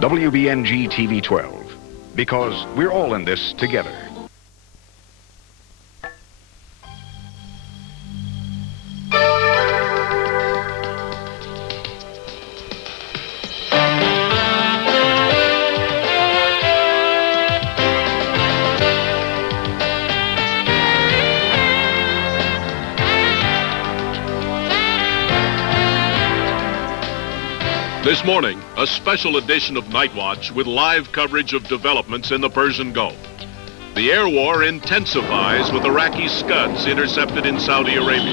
WBNG TV 12, because we're all in this together. This morning, a special edition of Nightwatch with live coverage of developments in the Persian Gulf. The air war intensifies with Iraqi Scuds intercepted in Saudi Arabia.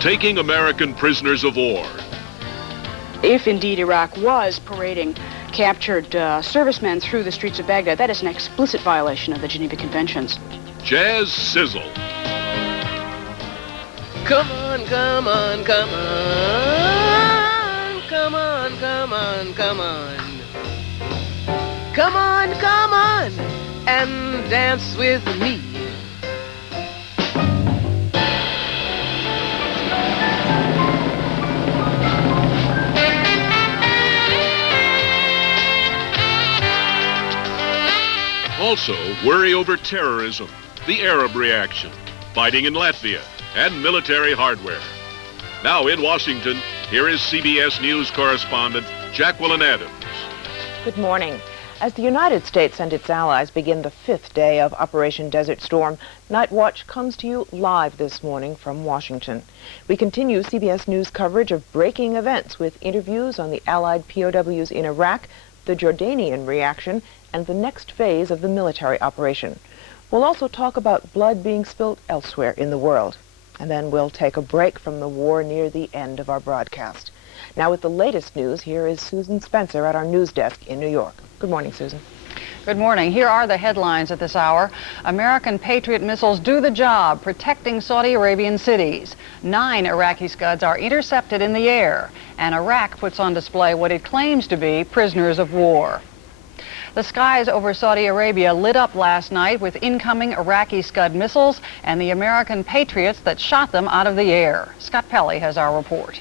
Taking American prisoners of war. If indeed Iraq was parading captured servicemen through the streets of Baghdad, that is an explicit violation of the Geneva Conventions. Jazz sizzle. Come on, come on, come on. Come on, come on, come on. Come on, come on, and dance with me. Also, worry over terrorism, the Arab reaction, fighting in Latvia, and military hardware. Now in Washington, here is CBS News correspondent Jacqueline Adams. Good morning. As the United States and its allies begin the 5th day of Operation Desert Storm, Nightwatch comes to you live this morning from Washington. We continue CBS News coverage of breaking events with interviews on the Allied POWs in Iraq, the Jordanian reaction, and the next phase of the military operation. We'll also talk about blood being spilled elsewhere in the world. And then we'll take a break from the war near the end of our broadcast. Now with the latest news, here is Susan Spencer at our news desk in New York. Good morning, Susan. Good morning. Here are the headlines at this hour. American Patriot missiles do the job, protecting Saudi Arabian cities. 9 Iraqi Scuds are intercepted in the air, and Iraq puts on display what it claims to be prisoners of war. The skies over Saudi Arabia lit up last night with incoming Iraqi Scud missiles and the American Patriots that shot them out of the air. Scott Pelley has our report.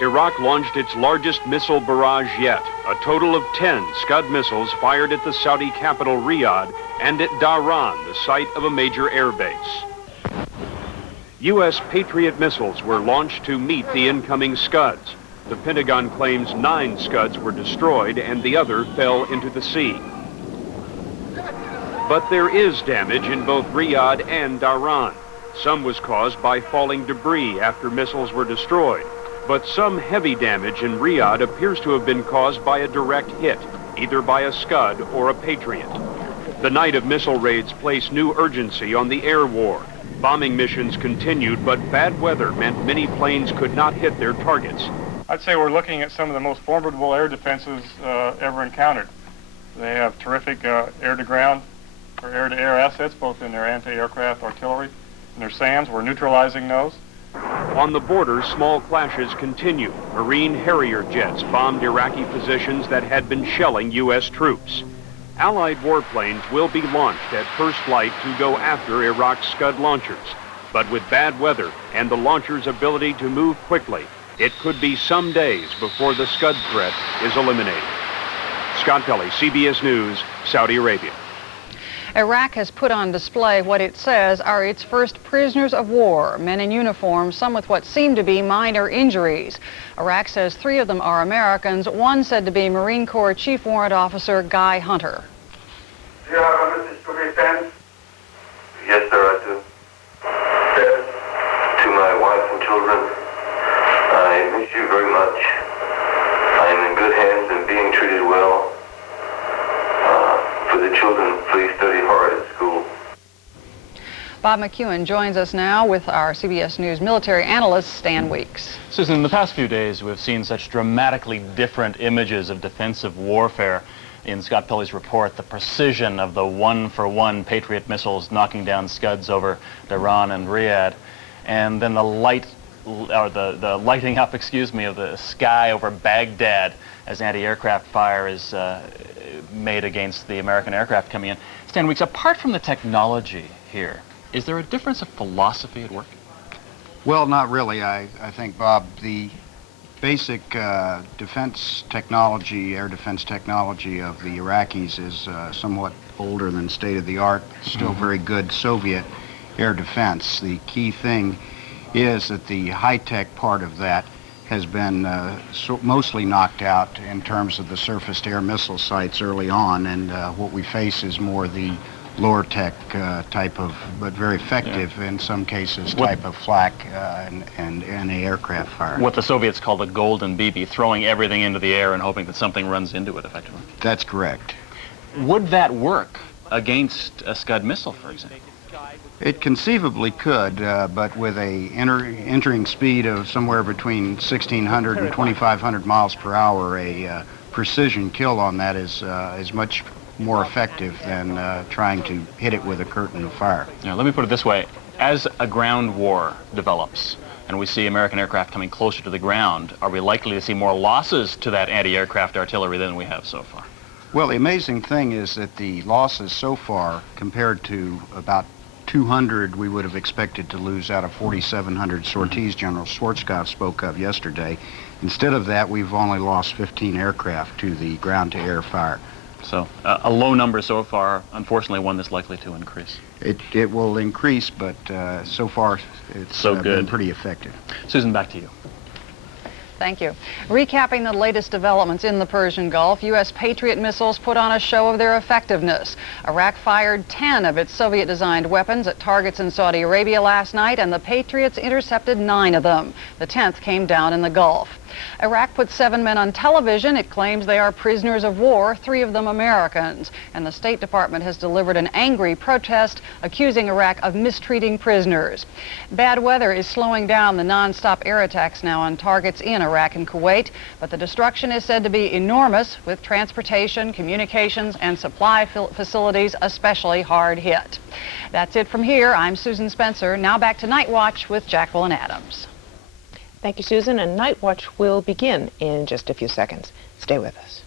Iraq launched its largest missile barrage yet, a total of 10 Scud missiles fired at the Saudi capital Riyadh and at Dhahran, the site of a major air base. U.S. Patriot missiles were launched to meet the incoming Scuds. The Pentagon claims 9 Scuds were destroyed and the other fell into the sea. But there is damage in both Riyadh and Dhahran. Some was caused by falling debris after missiles were destroyed. But some heavy damage in Riyadh appears to have been caused by a direct hit, either by a Scud or a Patriot. The night of missile raids placed new urgency on the air war. Bombing missions continued, but bad weather meant many planes could not hit their targets. I'd say we're looking at some of the most formidable air defenses ever encountered. They have terrific air-to-ground or air-to-air assets, both in their anti-aircraft artillery and their SAMs. We're neutralizing those. On the border, small clashes continue. Marine Harrier jets bombed Iraqi positions that had been shelling U.S. troops. Allied warplanes will be launched at first flight to go after Iraq's Scud launchers. But with bad weather and the launchers' ability to move quickly, it could be some days before the Scud threat is eliminated. Scott Pelley, CBS News, Saudi Arabia. Iraq has put on display what it says are its first prisoners of war, men in uniform, some with what seem to be minor injuries. Iraq says 3 of them are Americans, one said to be Marine Corps Chief Warrant Officer Guy Hunter. Do you have a message to me, Ben? Yes, sir, I do. Yes. To my wife and children, I miss you very much. I am in good hands and being treated well. For the children, please study hard at school. Bob McEwen joins us now with our CBS News military analyst, Stan Weeks. Susan, in the past few days, we've seen such dramatically different images of defensive warfare. In Scott Pelley's report, the precision of the one-for-one Patriot missiles knocking down Scuds over Dhahran and Riyadh, and then the lighting up, of the sky over Baghdad as anti-aircraft fire is made against the American aircraft coming in. Stan Weeks, apart from the technology here, is there a difference of philosophy at work? Well, not really. I think, Bob, the basic defense technology, air defense technology of the Iraqis is somewhat older than state-of-the-art, still very good Soviet air defense. The key thing is that the high-tech part of that has been mostly knocked out in terms of the surface-to-air missile sites early on, and what we face is more the lower tech type of, but very effective in some cases, type of flak and anti-aircraft fire. What the Soviets call the golden BB, throwing everything into the air and hoping that something runs into it, effectively. That's correct. Would that work against a Scud missile, for example? It conceivably could, but with a entering speed of somewhere between 1,600 and 2,500 miles per hour, a precision kill on that is much more effective than trying to hit it with a curtain of fire. Now, let me put it this way. As a ground war develops, and we see American aircraft coming closer to the ground, are we likely to see more losses to that anti-aircraft artillery than we have so far? Well, the amazing thing is that the losses so far, compared to about 200 we would have expected to lose out of 4,700 sorties General Schwarzkopf spoke of yesterday. Instead of that, we've only lost 15 aircraft to the ground-to-air fire. So a low number so far, unfortunately one that's likely to increase. It will increase, but so far it's been pretty effective. Susan, back to you. Thank you. Recapping the latest developments in the Persian Gulf, U.S. Patriot missiles put on a show of their effectiveness. Iraq fired 10 of its Soviet-designed weapons at targets in Saudi Arabia last night, and the Patriots intercepted 9 of them. The 10th came down in the Gulf. Iraq put 7 men on television. It claims they are prisoners of war, 3 of them Americans. And the State Department has delivered an angry protest accusing Iraq of mistreating prisoners. Bad weather is slowing down the non-stop air attacks now on targets in Iraq and Kuwait, but the destruction is said to be enormous, with transportation, communications, and supply facilities especially hard hit. That's it from here. I'm Susan Spencer. Now back to Night Watch with Jacqueline Adams. Thank you, Susan, and Night Watch will begin in just a few seconds. Stay with us.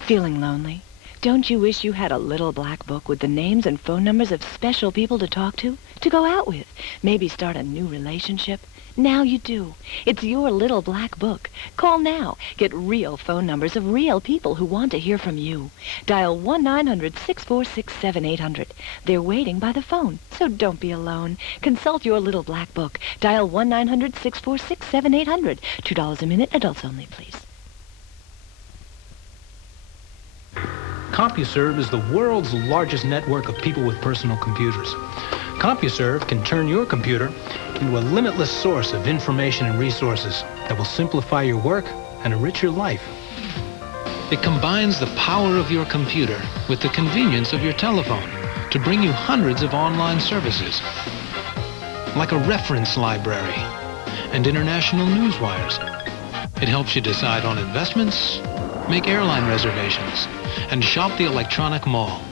Feeling lonely? Don't you wish you had a little black book with the names and phone numbers of special people to talk to go out with, maybe start a new relationship? Now you do. It's your little black book. Call now. Get real phone numbers of real people who want to hear from you. Dial 1-900-646-7800. They're waiting by the phone, so don't be alone. Consult your little black book. Dial 1-900-646-7800. $2 a minute, adults only, please. CompuServe is the world's largest network of people with personal computers. CompuServe can turn your computer into a limitless source of information and resources that will simplify your work and enrich your life. It combines the power of your computer with the convenience of your telephone to bring you hundreds of online services, like a reference library and international news wires. It helps you decide on investments, make airline reservations, and shop the electronic mall.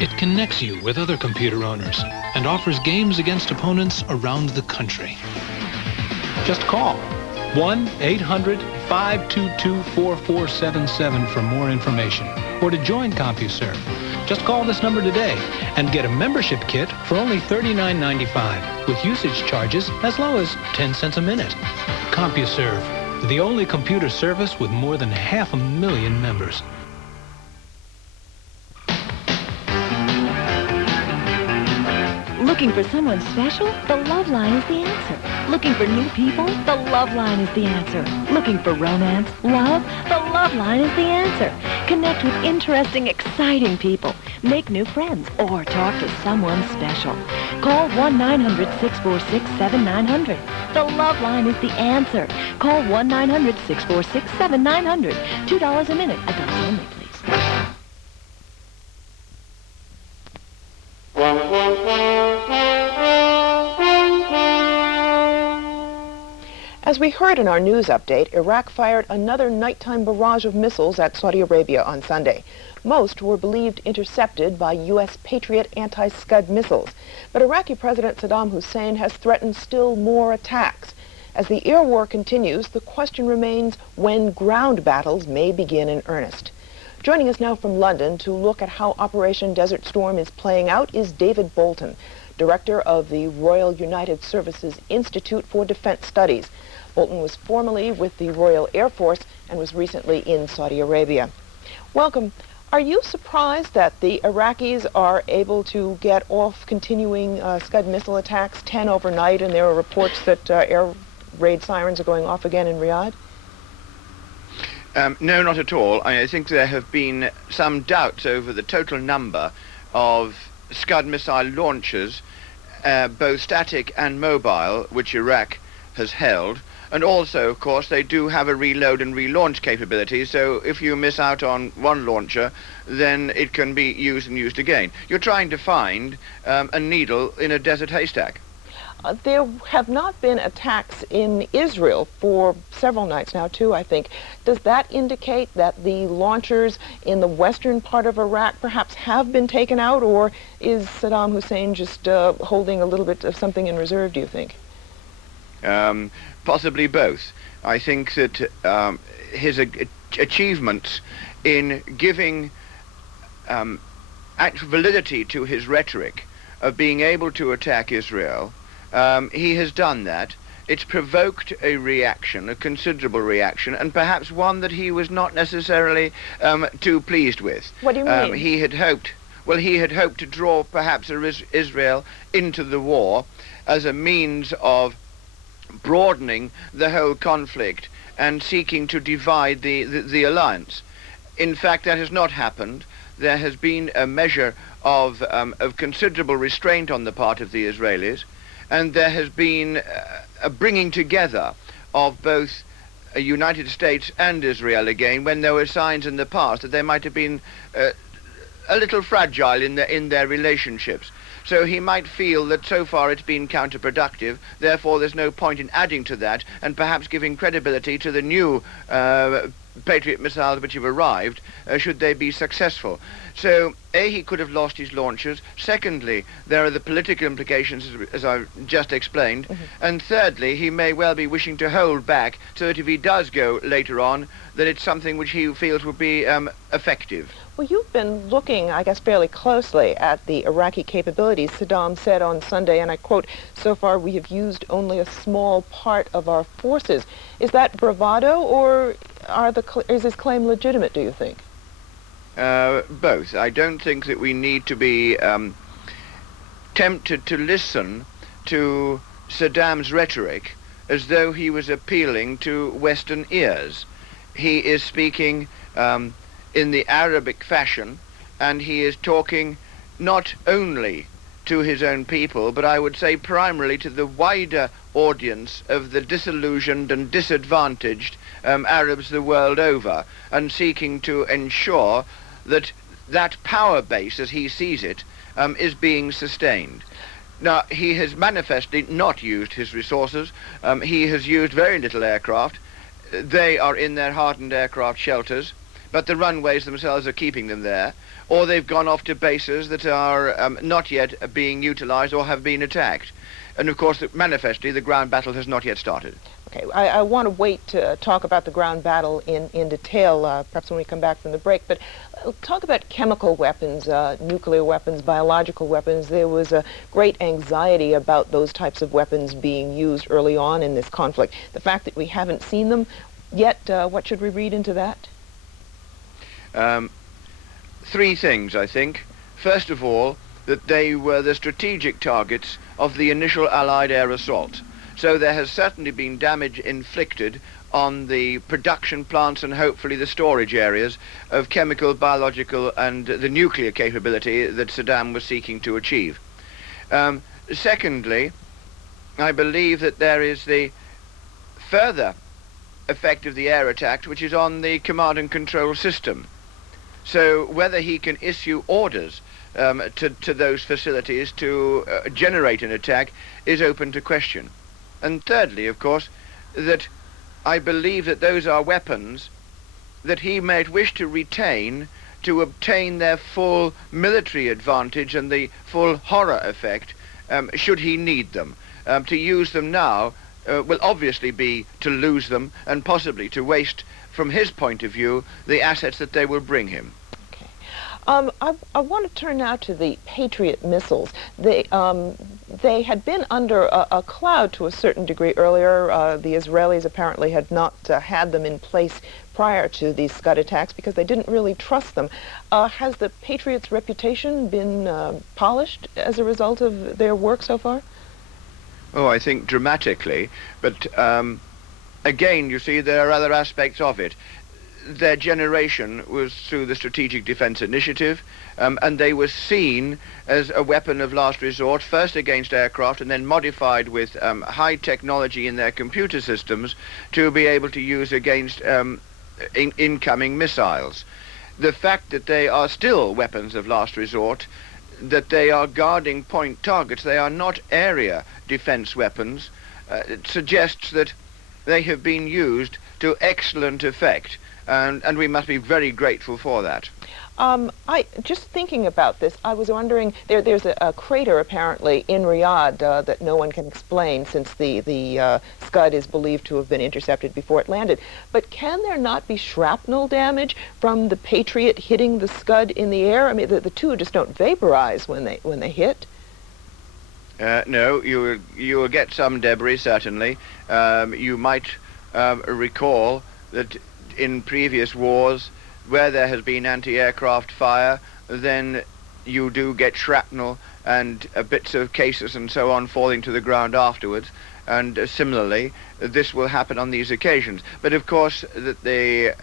It connects you with other computer owners and offers games against opponents around the country. Just call 1-800-522-4477 for more information or to join CompuServe. Just call this number today and get a membership kit for only $39.95 with usage charges as low as 10 cents a minute. CompuServe, the only computer service with more than 500,000 members. Looking for someone special? The Love Line is the answer. Looking for new people? The Love Line is the answer. Looking for romance, love? The Love Line is the answer. Connect with interesting, exciting people. Make new friends or talk to someone special. Call 1-900-646-7900. The Love Line is the answer. Call 1-900-646-7900. $2 a minute. Adults only, please. As we heard in our news update, Iraq fired another nighttime barrage of missiles at Saudi Arabia on Sunday. Most were believed intercepted by U.S. Patriot anti-Scud missiles. But Iraqi President Saddam Hussein has threatened still more attacks. As the air war continues, the question remains when ground battles may begin in earnest. Joining us now from London to look at how Operation Desert Storm is playing out is David Bolton, director of the Royal United Services Institute for Defense Studies. Bolton was formerly with the Royal Air Force and was recently in Saudi Arabia. Welcome. Are you surprised that the Iraqis are able to get off continuing Scud missile attacks, 10 overnight, and there are reports that air raid sirens are going off again in Riyadh? No, not at all. I think there have been some doubts over the total number of Scud missile launches, both static and mobile, which Iraq has held. And also, of course, they do have a reload and relaunch capability, so if you miss out on one launcher, then it can be used and used again. You're trying to find a needle in a desert haystack. There have not been attacks in Israel for several nights now, too, I think. Does that indicate that the launchers in the western part of Iraq perhaps have been taken out, or is Saddam Hussein just holding a little bit of something in reserve, do you think? Possibly both. I think that his achievements in giving actual validity to his rhetoric of being able to attack Israel, he has done that. It's provoked a reaction, a considerable reaction, and perhaps one that he was not necessarily too pleased with. What do you mean? He had hoped to draw perhaps Israel into the war as a means of broadening the whole conflict and seeking to divide the alliance. In fact, that has not happened. There has been a measure of considerable restraint on the part of the Israelis, and there has been a bringing together of both the United States and Israel again, when there were signs in the past that they might have been a little fragile in their relationships. So he might feel that so far it's been counterproductive, therefore there's no point in adding to that and perhaps giving credibility to the new Patriot missiles which have arrived, should they be successful. So, A, he could have lost his launchers. Secondly, there are the political implications, as I've just explained. Mm-hmm. And thirdly, he may well be wishing to hold back so that if he does go later on, that it's something which he feels would be effective. Well, you've been looking, I guess, fairly closely at the Iraqi capabilities. Saddam said on Sunday, and I quote, "So far we have used only a small part of our forces." Is that bravado, or is his claim legitimate, do you think? Both. I don't think that we need to be tempted to listen to Saddam's rhetoric as though he was appealing to Western ears. He is speaking in the Arabic fashion, and he is talking not only to his own people, but I would say primarily to the wider audience of the disillusioned and disadvantaged Arabs the world over, and seeking to ensure that that power base, as he sees it, is being sustained. Now, he has manifestly not used his resources. He has used very little aircraft. They are in their hardened aircraft shelters, but the runways themselves are keeping them there, or they've gone off to bases that are not yet being utilized or have been attacked. And of course, manifestly, the ground battle has not yet started. Okay, I want to wait to talk about the ground battle in detail, perhaps when we come back from the break, but talk about chemical weapons, nuclear weapons, biological weapons. There was a great anxiety about those types of weapons being used early on in this conflict. The fact that we haven't seen them yet, what should we read into that? Three things, I think. First of all, that they were the strategic targets of the initial Allied air assault. So there has certainly been damage inflicted on the production plants and hopefully the storage areas of chemical, biological and the nuclear capability that Saddam was seeking to achieve. Secondly, I believe that there is the further effect of the air attack, which is on the command and control system. So whether he can issue orders to those facilities to generate an attack is open to question. And thirdly, of course, that I believe that those are weapons that he might wish to retain to obtain their full military advantage and the full horror effect should he need them. To use them now will obviously be to lose them and possibly to waste, from his point of view, the assets that they will bring him. I want to turn now to the Patriot missiles. They had been under a cloud to a certain degree earlier. The Israelis apparently had not had them in place prior to these Scud attacks because they didn't really trust them. Has the Patriots' reputation been polished as a result of their work so far? Oh, I think dramatically, but again, you see, there are other aspects of it. Their generation was through the Strategic Defense Initiative, and they were seen as a weapon of last resort, first against aircraft and then modified with high technology in their computer systems to be able to use against incoming missiles. The fact that they are still weapons of last resort, that they are guarding point targets, they are not area defense weapons, it suggests that they have been used to excellent effect. And we must be very grateful for that. Just thinking about this, I was wondering, there's a crater apparently in Riyadh that no one can explain since the Scud is believed to have been intercepted before it landed. But can there not be shrapnel damage from the Patriot hitting the Scud in the air? I mean, the two just don't vaporize when they hit. No, you will get some debris, certainly. You might recall that in previous wars, where there has been anti-aircraft fire, then you do get shrapnel and bits of cases and so on falling to the ground afterwards. And similarly, this will happen on these occasions. But of course, the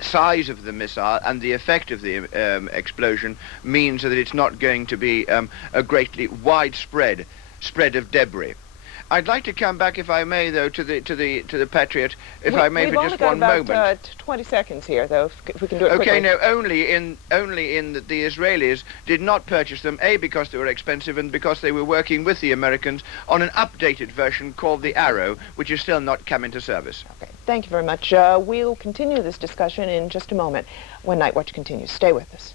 size of the missile and the effect of the explosion means that it's not going to be a greatly widespread spread of debris. I'd like to come back, if I may, though, to the Patriot, if I may, for just one moment. We've only got about 20 seconds here, though, if we can do it quickly. Okay, no, only in that the Israelis did not purchase them, A, because they were expensive, and because they were working with the Americans on an updated version called the Arrow, which is still not come into service. Okay, thank you very much. We'll continue this discussion in just a moment when Nightwatch continues. Stay with us.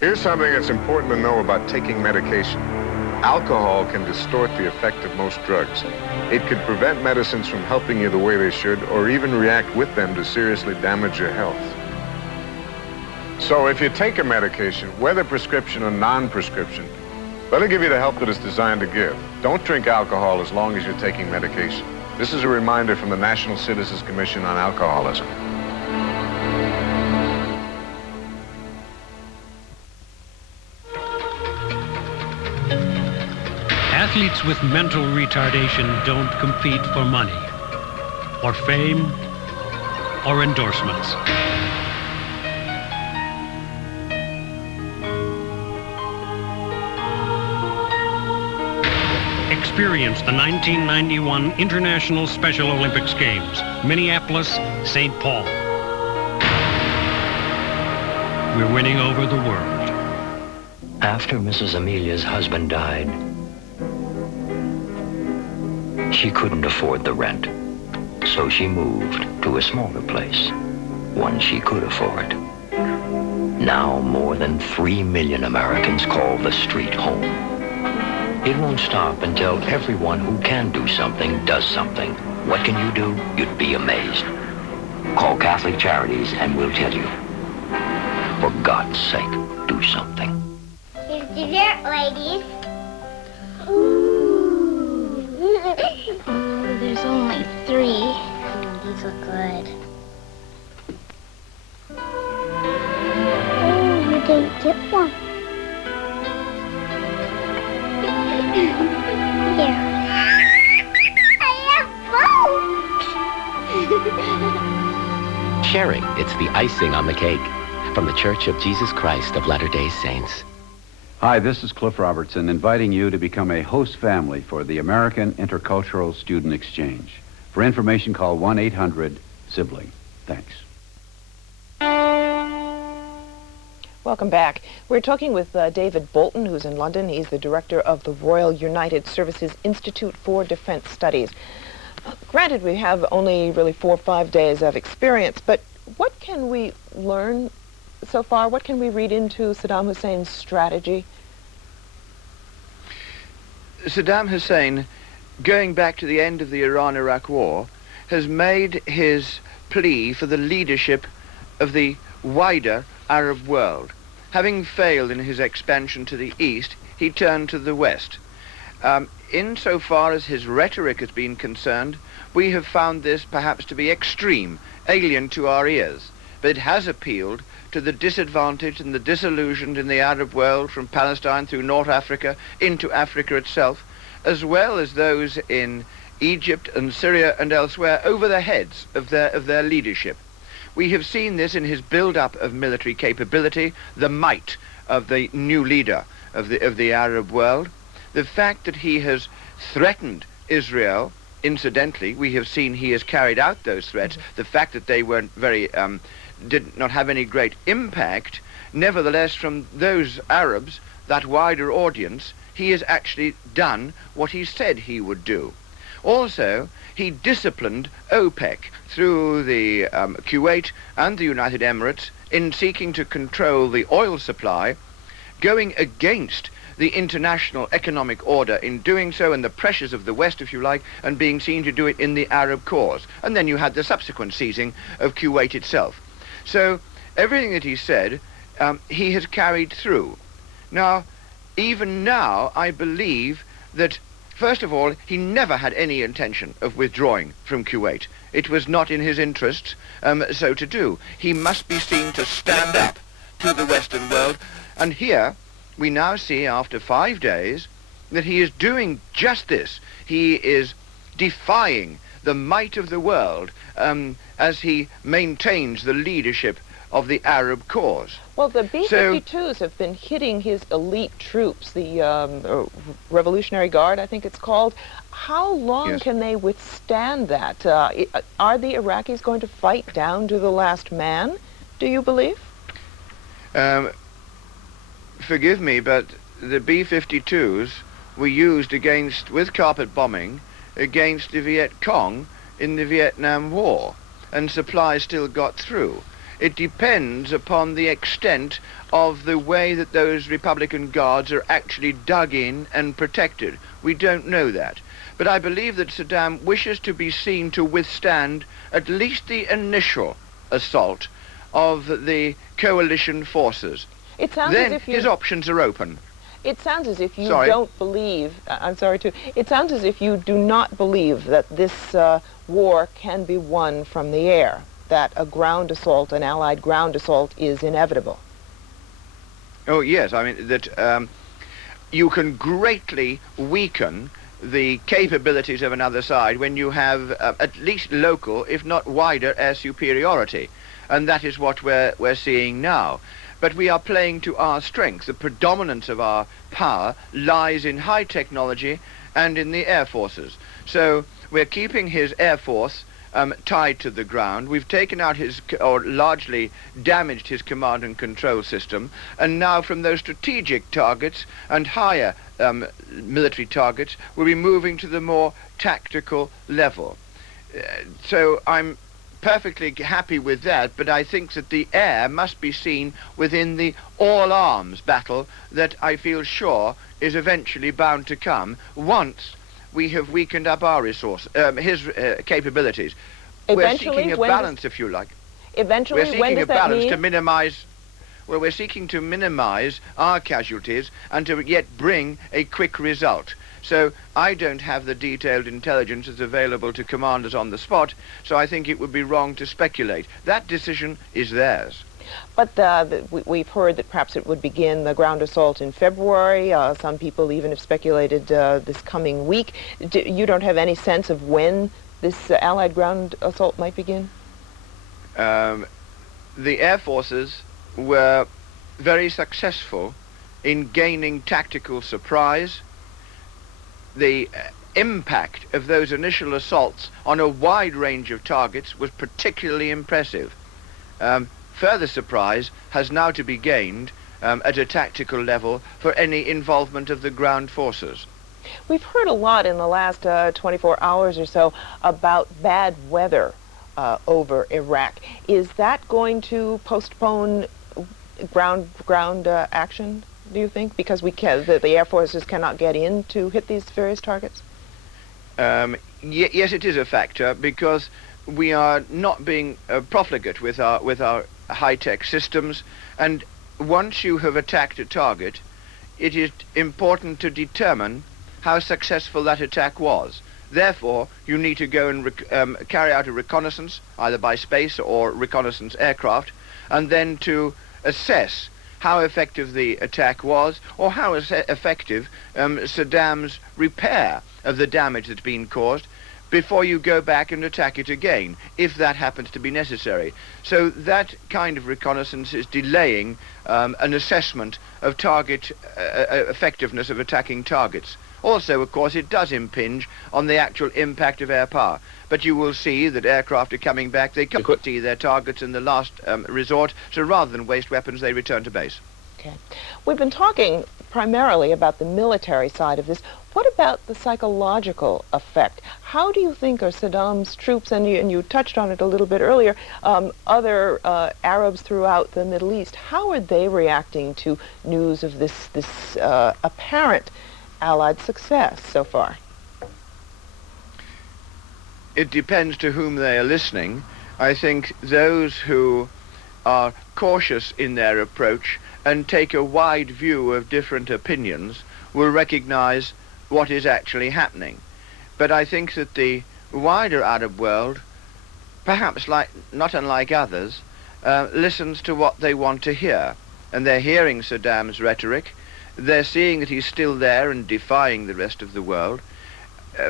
Here's something that's important to know about taking medication. Alcohol can distort the effect of most drugs. It could prevent medicines from helping you the way they should, or even react with them to seriously damage your health. So if you take a medication, whether prescription or non-prescription, let it give you the help that it's designed to give. Don't drink alcohol as long as you're taking medication. This is a reminder from the National Citizens Commission on Alcoholism. Athletes with mental retardation don't compete for money, or fame, or endorsements. Experience the 1991 International Special Olympics Games, Minneapolis, St. Paul. We're winning over the world. After Mrs. Amelia's husband died, she couldn't afford the rent, so she moved to a smaller place, one she could afford. Now more than 3 million Americans call the street home. It won't stop until everyone who can do something does something. What can you do? You'd be amazed. Call Catholic Charities and we'll tell you. For God's sake, do something. Here's dessert, ladies. Ooh. Oh, there's only 3. These look good. Oh, you didn't get one. Here. I have both. Sharing, it's the icing on the cake. From the Church of Jesus Christ of Latter-day Saints. Hi, this is Cliff Robertson, inviting you to become a host family for the American Intercultural Student Exchange. For information, call 1-800-SIBLING. Thanks. Welcome back. We're talking with David Bolton, who's in London. He's the director of the Royal United Services Institute for Defense Studies. Granted, we have only really 4 or 5 days of experience, but what can we learn so far? What can we read into Saddam Hussein's strategy? Saddam Hussein, going back to the end of the Iran-Iraq war, has made his plea for the leadership of the wider Arab world. Having failed in his expansion to the east, he turned to the west. Insofar as his rhetoric has been concerned, we have found this perhaps to be extreme, alien to our ears, but it has appealed to the disadvantaged and the disillusioned in the Arab world, from Palestine through North Africa into Africa itself, as well as those in Egypt and Syria and elsewhere, over the heads of their leadership. We have seen this in his build-up of military capability, the might of the new leader of the Arab world. The fact that he has threatened Israel, incidentally, we have seen he has carried out those threats. The fact that they weren't did not have any great impact, nevertheless, from those Arabs, that wider audience, he has actually done what he said he would do. Also, he disciplined OPEC through the Kuwait and the United Emirates in seeking to control the oil supply, going against the international economic order in doing so, and the pressures of the West, if you like, and being seen to do it in the Arab cause. And then you had the subsequent seizing of Kuwait itself. So everything that he said, he has carried through. Now, even now, I believe that, first of all, he never had any intention of withdrawing from Kuwait. It was not in his interests so to do. He must be seen to stand up to the Western world. And here, we now see, after 5 days, that he is doing just this. He is defying the might of the world as he maintains the leadership of the Arab cause. Well, the B-52s have been hitting his elite troops, the Revolutionary Guard, I think it's called. How long can they withstand that? Are the Iraqis going to fight down to the last man, do you believe? Forgive me, but the B-52s were used with carpet bombing against the Viet Cong in the Vietnam War, and supplies still got through. It depends upon the extent of the way that those Republican Guards are actually dug in and protected. We don't know that. But I believe that Saddam wishes to be seen to withstand at least the initial assault of the coalition forces. It sounds then as if his options are open. It sounds as if you don't believe, it sounds as if you do not believe that this war can be won from the air, that a ground assault, an Allied ground assault, is inevitable. Oh, yes, I mean, that you can greatly weaken the capabilities of another side when you have at least local, if not wider, air superiority. And that is what we're seeing now. But we are playing to our strength. The predominance of our power lies in high technology and in the air forces. So we're keeping his air force tied to the ground. We've taken out or largely damaged his command and control system. And now from those strategic targets and higher military targets, we'll be moving to the more tactical level. So I'm perfectly happy with that, but I think that the air must be seen within the all-arms battle that I feel sure is eventually bound to come once we have weakened up our his capabilities. Eventually, we're seeking a balance, if you like. Eventually, we're seeking a balance to minimize. Well, we're seeking to minimize our casualties and to yet bring a quick result. So I don't have the detailed intelligence that's available to commanders on the spot, so I think it would be wrong to speculate. That decision is theirs. But we've heard that perhaps it would begin the ground assault in February. Some people even have speculated this coming week. You don't have any sense of when this Allied ground assault might begin? The air forces were very successful in gaining tactical surprise. The impact of those initial assaults on a wide range of targets was particularly impressive. Further surprise has now to be gained at a tactical level for any involvement of the ground forces. We've heard a lot in the last 24 hours or so about bad weather over Iraq. Is that going to postpone ground action, do you think? Because the Air Forces cannot get in to hit these various targets? Yes, it is a factor, because we are not being profligate with our high-tech systems, and once you have attacked a target, it is important to determine how successful that attack was. Therefore, you need to go and carry out a reconnaissance, either by space or reconnaissance aircraft, and then to assess how effective the attack was, or how effective Saddam's repair of the damage that's been caused, before you go back and attack it again, if that happens to be necessary. So that kind of reconnaissance is delaying an assessment of target effectiveness of attacking targets. Also, of course, it does impinge on the actual impact of air power. But you will see that aircraft are coming back. They could see their targets in the last resort, so rather than waste weapons, they return to base. Okay. We've been talking primarily about the military side of this. What about the psychological effect? How do you think are Saddam's troops, and you touched on it a little bit earlier, other Arabs throughout the Middle East, how are they reacting to news of this apparent Allied success so far? It depends to whom they are listening. I think those who are cautious in their approach and take a wide view of different opinions will recognize what is actually happening. But I think that the wider Arab world, perhaps not unlike others, listens to what they want to hear. And they're hearing Saddam's rhetoric. They're seeing that he's still there and defying the rest of the world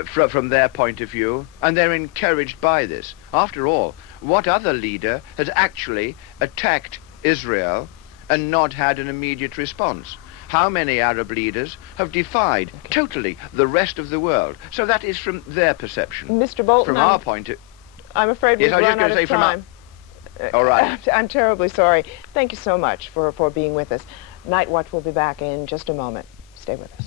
from their point of view, and they're encouraged by this. After all, what other leader has actually attacked Israel and not had an immediate response? How many Arab leaders have defied totally the rest of the world? So that is from their perception. Mr. Bolton, from our point of... I'm afraid we've run out of time. All right. I'm terribly sorry. Thank you so much for being with us. Nightwatch will be back in just a moment. Stay with us.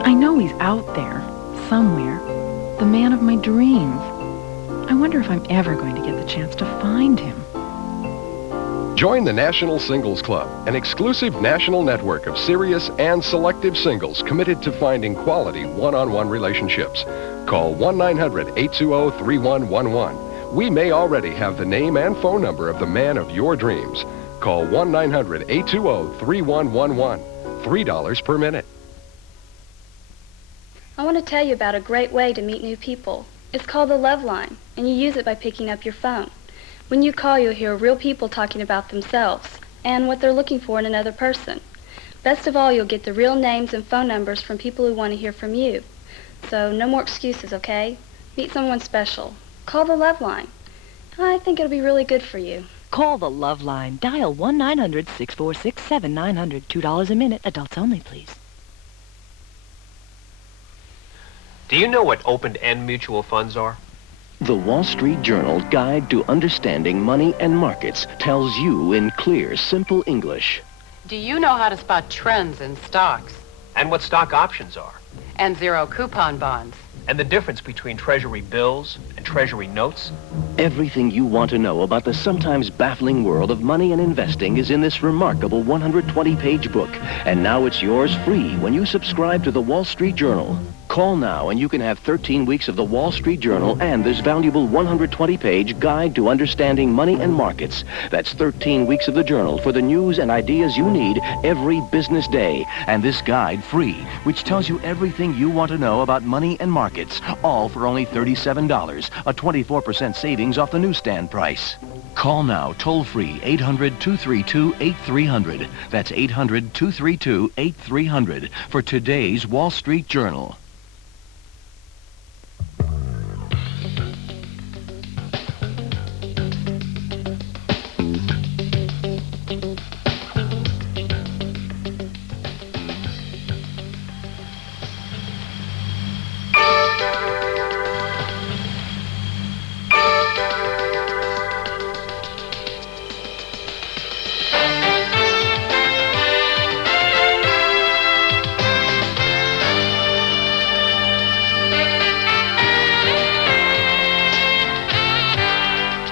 I know he's out there, somewhere, the man of my dreams. I wonder if I'm ever going to get the chance to find him. Join the National Singles Club, an exclusive national network of serious and selective singles committed to finding quality one-on-one relationships. Call 1-900-820-3111. We may already have the name and phone number of the man of your dreams. Call 1-900-820-3111. $3 per minute. I want to tell you about a great way to meet new people. It's called the Love Line, and you use it by picking up your phone. When you call, you'll hear real people talking about themselves and what they're looking for in another person. Best of all, you'll get the real names and phone numbers from people who want to hear from you. So no more excuses, okay? Meet someone special. Call the Love Line. I think it'll be really good for you. Call the Love Line. Dial 1-900-646-7900. $2 a minute. Adults only, please. Do you know what open-end mutual funds are? The Wall Street Journal Guide to Understanding Money and Markets tells you in clear, simple English. Do you know how to spot trends in stocks? And what stock options are? And zero coupon bonds? And the difference between Treasury bills and Treasury notes? Everything you want to know about the sometimes baffling world of money and investing is in this remarkable 120-page book. And now it's yours free when you subscribe to the Wall Street Journal. Call Call now and you can have 13 weeks of the Wall Street Journal and this valuable 120-page guide to understanding money and markets. That's 13 weeks of the Journal for the news and ideas you need every business day. And this guide free, which tells you everything you want to know about money and markets, all for only $37, a 24% savings off the newsstand price. Call now, toll-free, 800-232-8300. That's 800-232-8300 for today's Wall Street Journal.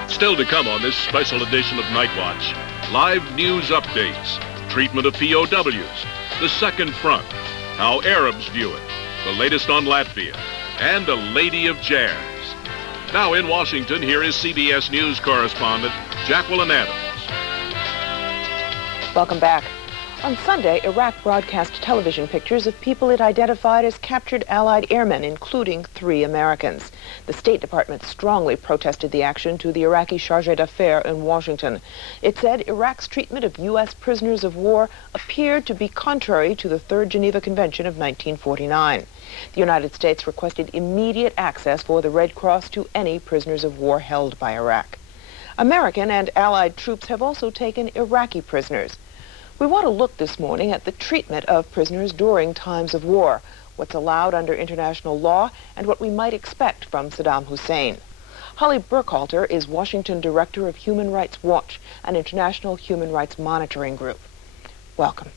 Still to come on this special edition of Nightwatch, live news updates, treatment of POWs, the Second Front, how Arabs view it, the latest on Latvia, and a lady of jazz. Now in Washington, here is CBS News correspondent Jacqueline Adams. Welcome back. On Sunday, Iraq broadcast television pictures of people it identified as captured Allied airmen, including 3 Americans. The State Department strongly protested the action to the Iraqi chargé d'affaires in Washington. It said Iraq's treatment of U.S. prisoners of war appeared to be contrary to the Third Geneva Convention of 1949. The United States requested immediate access for the Red Cross to any prisoners of war held by Iraq. American and Allied troops have also taken Iraqi prisoners. We want to look this morning at the treatment of prisoners during times of war, what's allowed under international law, and what we might expect from Saddam Hussein. Holly Burkhalter is Washington Director of Human Rights Watch, an international human rights monitoring group. Welcome.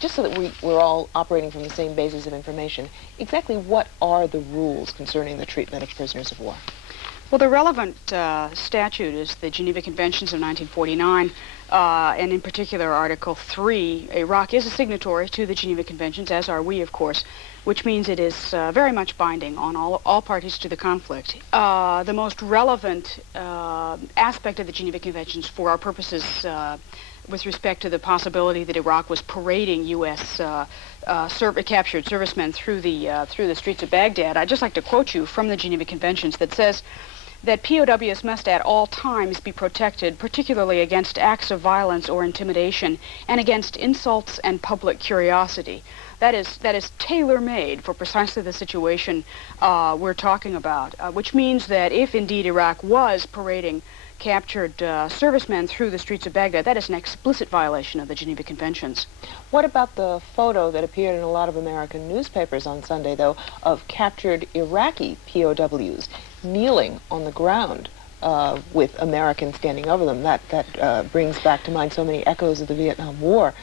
Just so that we're all operating from the same basis of information, exactly what are the rules concerning the treatment of prisoners of war? Well, the relevant statute is the Geneva Conventions of 1949, and in particular Article 3. Iraq is a signatory to the Geneva Conventions, as are we, of course, which means it is very much binding on all parties to the conflict. The most relevant aspect of the Geneva Conventions for our purposes with respect to the possibility that Iraq was parading U.S. Captured servicemen through the streets of Baghdad, I'd just like to quote you from the Geneva Conventions that says that POWs must at all times be protected, particularly against acts of violence or intimidation, and against insults and public curiosity. That is tailor-made for precisely the situation we're talking about, which means that if indeed Iraq was parading captured servicemen through the streets of Baghdad, that is an explicit violation of the Geneva Conventions. What about the photo that appeared in a lot of American newspapers on Sunday, though, of captured Iraqi POWs kneeling on the ground with Americans standing over them? That brings back to mind so many echoes of the Vietnam War.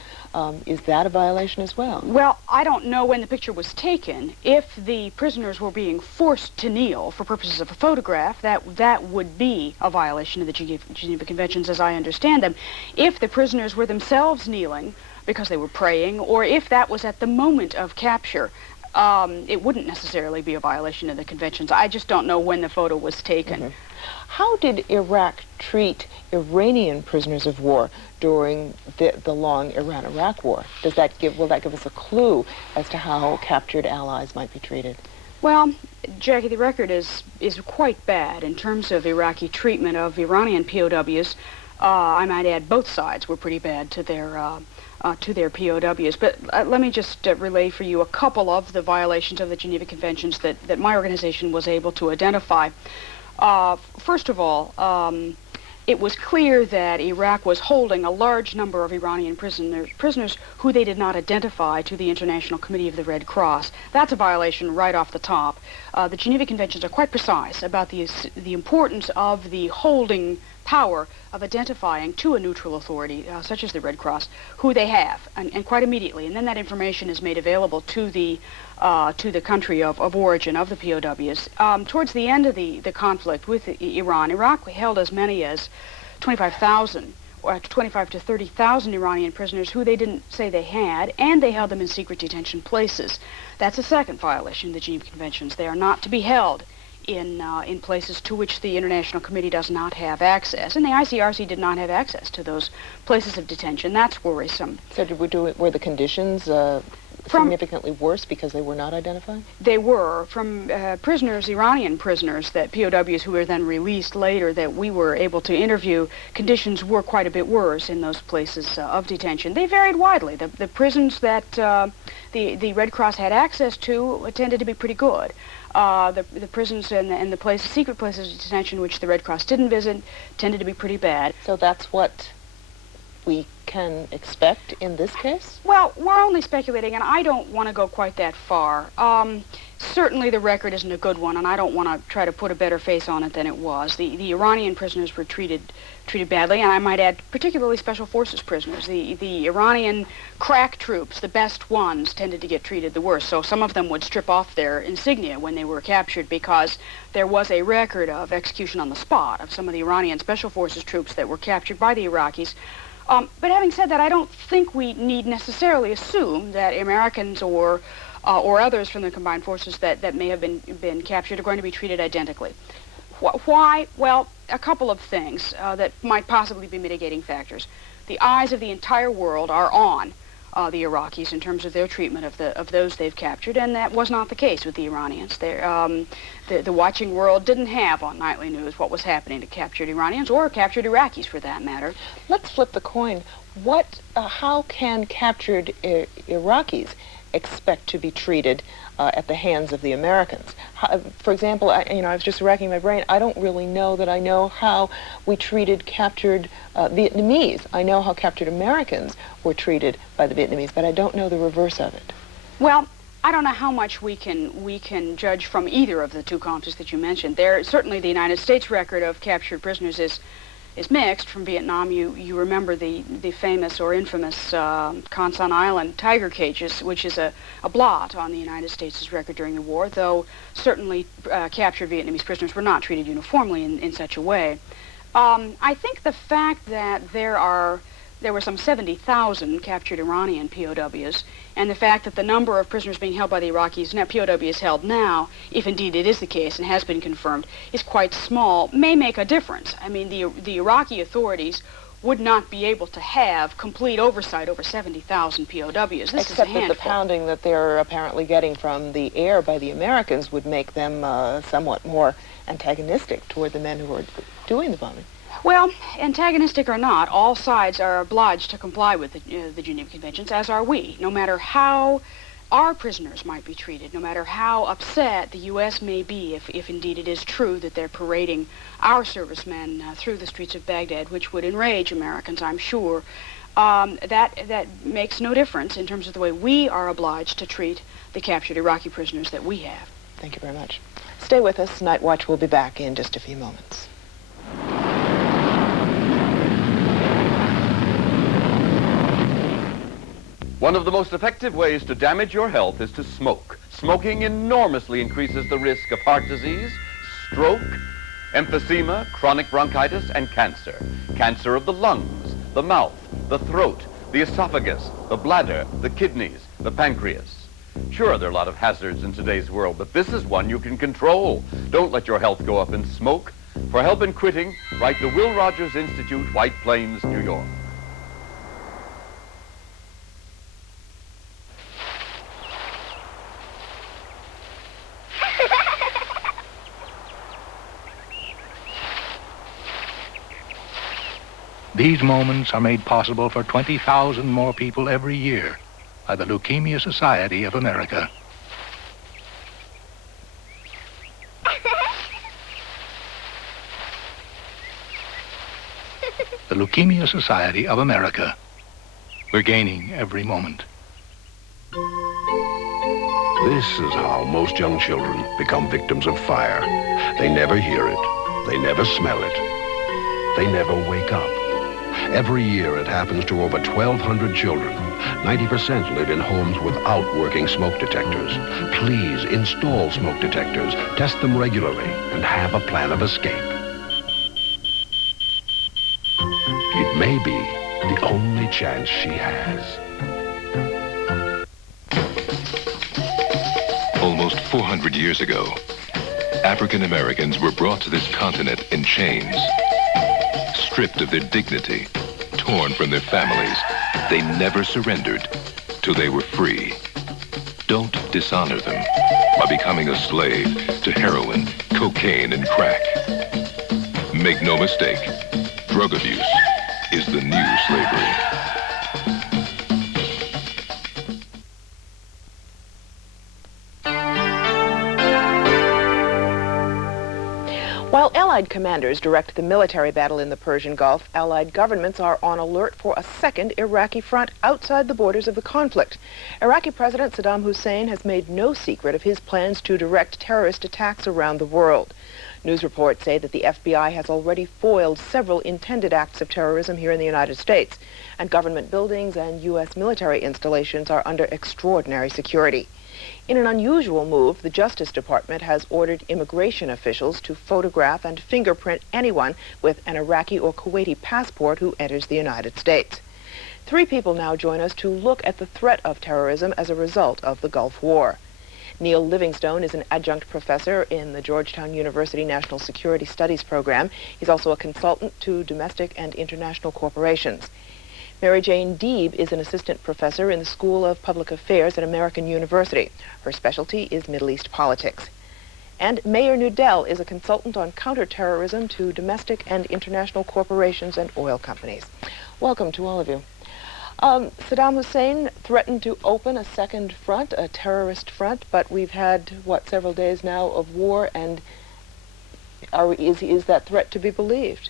Is that a violation as well? Well, I don't know when the picture was taken. If the prisoners were being forced to kneel for purposes of a photograph, that would be a violation of the Geneva Conventions as I understand them. If the prisoners were themselves kneeling because they were praying, or if that was at the moment of capture, it wouldn't necessarily be a violation of the conventions. I just don't know when the photo was taken. Mm-hmm. How did Iraq treat Iranian prisoners of war during the long Iran-Iraq war? Will that give us a clue as to how captured allies might be treated? Well, Jackie, the record is quite bad in terms of Iraqi treatment of Iranian POWs. I might add both sides were pretty bad to their POWs. But let me just relay for you a couple of the violations of the Geneva Conventions that my organization was able to identify. First of all, it was clear that Iraq was holding a large number of Iranian prisoners who they did not identify to the International Committee of the Red Cross. That's a violation right off the top. The Geneva Conventions are quite precise about the importance of the holding power of identifying to a neutral authority, such as the Red Cross, who they have, and quite immediately. And then that information is made available to the country of origin of the POWs. Towards the end of the conflict with Iran, Iraq held as many as 25,000 25 to 30,000 Iranian prisoners who they didn't say they had, and they held them in secret detention places. That's a second violation of the Geneva Conventions. They are not to be held in places to which the International Committee does not have access. And the ICRC did not have access to those places of detention. That's worrisome. So were the conditions significantly worse because they were not identified? They were. From prisoners, Iranian prisoners, that POWs who were then released later that we were able to interview, conditions were quite a bit worse in those places of detention. They varied widely. The prisons that the Red Cross had access to tended to be pretty good. The prisons and the places, secret places of detention which the Red Cross didn't visit tended to be pretty bad. So that's what we can expect in this case? Well, we're only speculating, and I don't want to go quite that far. Certainly the record isn't a good one, and I don't want to try to put a better face on it than it was. The Iranian prisoners were treated badly, and I might add particularly Special Forces prisoners. The Iranian crack troops, the best ones, tended to get treated the worst. So some of them would strip off their insignia when they were captured because there was a record of execution on the spot of some of the Iranian Special Forces troops that were captured by the Iraqis. But having said that, I don't think we need necessarily assume that Americans or others from the combined forces that may have been captured are going to be treated identically. Why? Well, a couple of things that might possibly be mitigating factors. The eyes of the entire world are on the Iraqis in terms of their treatment of those they've captured, and that was not the case with the Iranians. The watching world didn't have on nightly news what was happening to captured Iranians or captured Iraqis, for that matter. Let's flip the coin. How can captured Iraqis expect to be treated at the hands of the Americans? For example, I was just racking my brain. I don't really know that I know how we treated captured Vietnamese. I know how captured Americans were treated by the Vietnamese, but I don't know the reverse of it. Well, I don't know how much we can judge from either of the two countries that you mentioned. Certainly the United States record of captured prisoners is mixed. From Vietnam, you remember the famous or infamous Con Son Island tiger cages, which is a blot on the United States' record during the war, though certainly captured Vietnamese prisoners were not treated uniformly in such a way. I think the fact that there were some 70,000 captured Iranian POWs, and the fact that the number of prisoners being held by the Iraqis, now POWs held now, if indeed it is the case and has been confirmed, is quite small, may make a difference. I mean, the Iraqi authorities would not be able to have complete oversight over 70,000 POWs. Except that the pounding that they're apparently getting from the air by the Americans would make them somewhat more antagonistic toward the men who are doing the bombing. Well, antagonistic or not, all sides are obliged to comply with the Geneva Conventions, as are we. No matter how our prisoners might be treated, no matter how upset the U.S. may be, if indeed it is true that they're parading our servicemen through the streets of Baghdad, which would enrage Americans, I'm sure, that makes no difference in terms of the way we are obliged to treat the captured Iraqi prisoners that we have. Thank you very much. Stay with us. Night Watch will be back in just a few moments. One of the most effective ways to damage your health is to smoke. Smoking enormously increases the risk of heart disease, stroke, emphysema, chronic bronchitis, and cancer. Cancer of the lungs, the mouth, the throat, the esophagus, the bladder, the kidneys, the pancreas. Sure, there are a lot of hazards in today's world, but this is one you can control. Don't let your health go up in smoke. For help in quitting, write the Will Rogers Institute, White Plains, New York. These moments are made possible for 20,000 more people every year by the Leukemia Society of America. The Leukemia Society of America. We're gaining every moment. This is how most young children become victims of fire. They never hear it. They never smell it. They never wake up. Every year it happens to over 1,200 children. 90% live in homes without working smoke detectors. Please install smoke detectors, test them regularly, and have a plan of escape. It may be the only chance she has. Almost 400 years ago, African Americans were brought to this continent in chains. Stripped of their dignity, torn from their families, they never surrendered till they were free. Don't dishonor them by becoming a slave to heroin, cocaine, and crack. Make no mistake, drug abuse is the new slavery. While Allied commanders direct the military battle in the Persian Gulf, Allied governments are on alert for a second Iraqi front outside the borders of the conflict. Iraqi President Saddam Hussein has made no secret of his plans to direct terrorist attacks around the world. News reports say that the FBI has already foiled several intended acts of terrorism here in the United States, and government buildings and U.S. military installations are under extraordinary security. In an unusual move, the Justice Department has ordered immigration officials to photograph and fingerprint anyone with an Iraqi or Kuwaiti passport who enters the United States. 3 people now join us to look at the threat of terrorism as a result of the Gulf War. Neil Livingstone is an adjunct professor in the Georgetown University National Security Studies program. He's also a consultant to domestic and international corporations. Mary Jane Deeb is an assistant professor in the School of Public Affairs at American University. Her specialty is Middle East politics. And Mayor Nudell is a consultant on counterterrorism to domestic and international corporations and oil companies. Welcome to all of you. Saddam Hussein threatened to open a second front, a terrorist front, but we've had, several days now of war, and is that threat to be believed?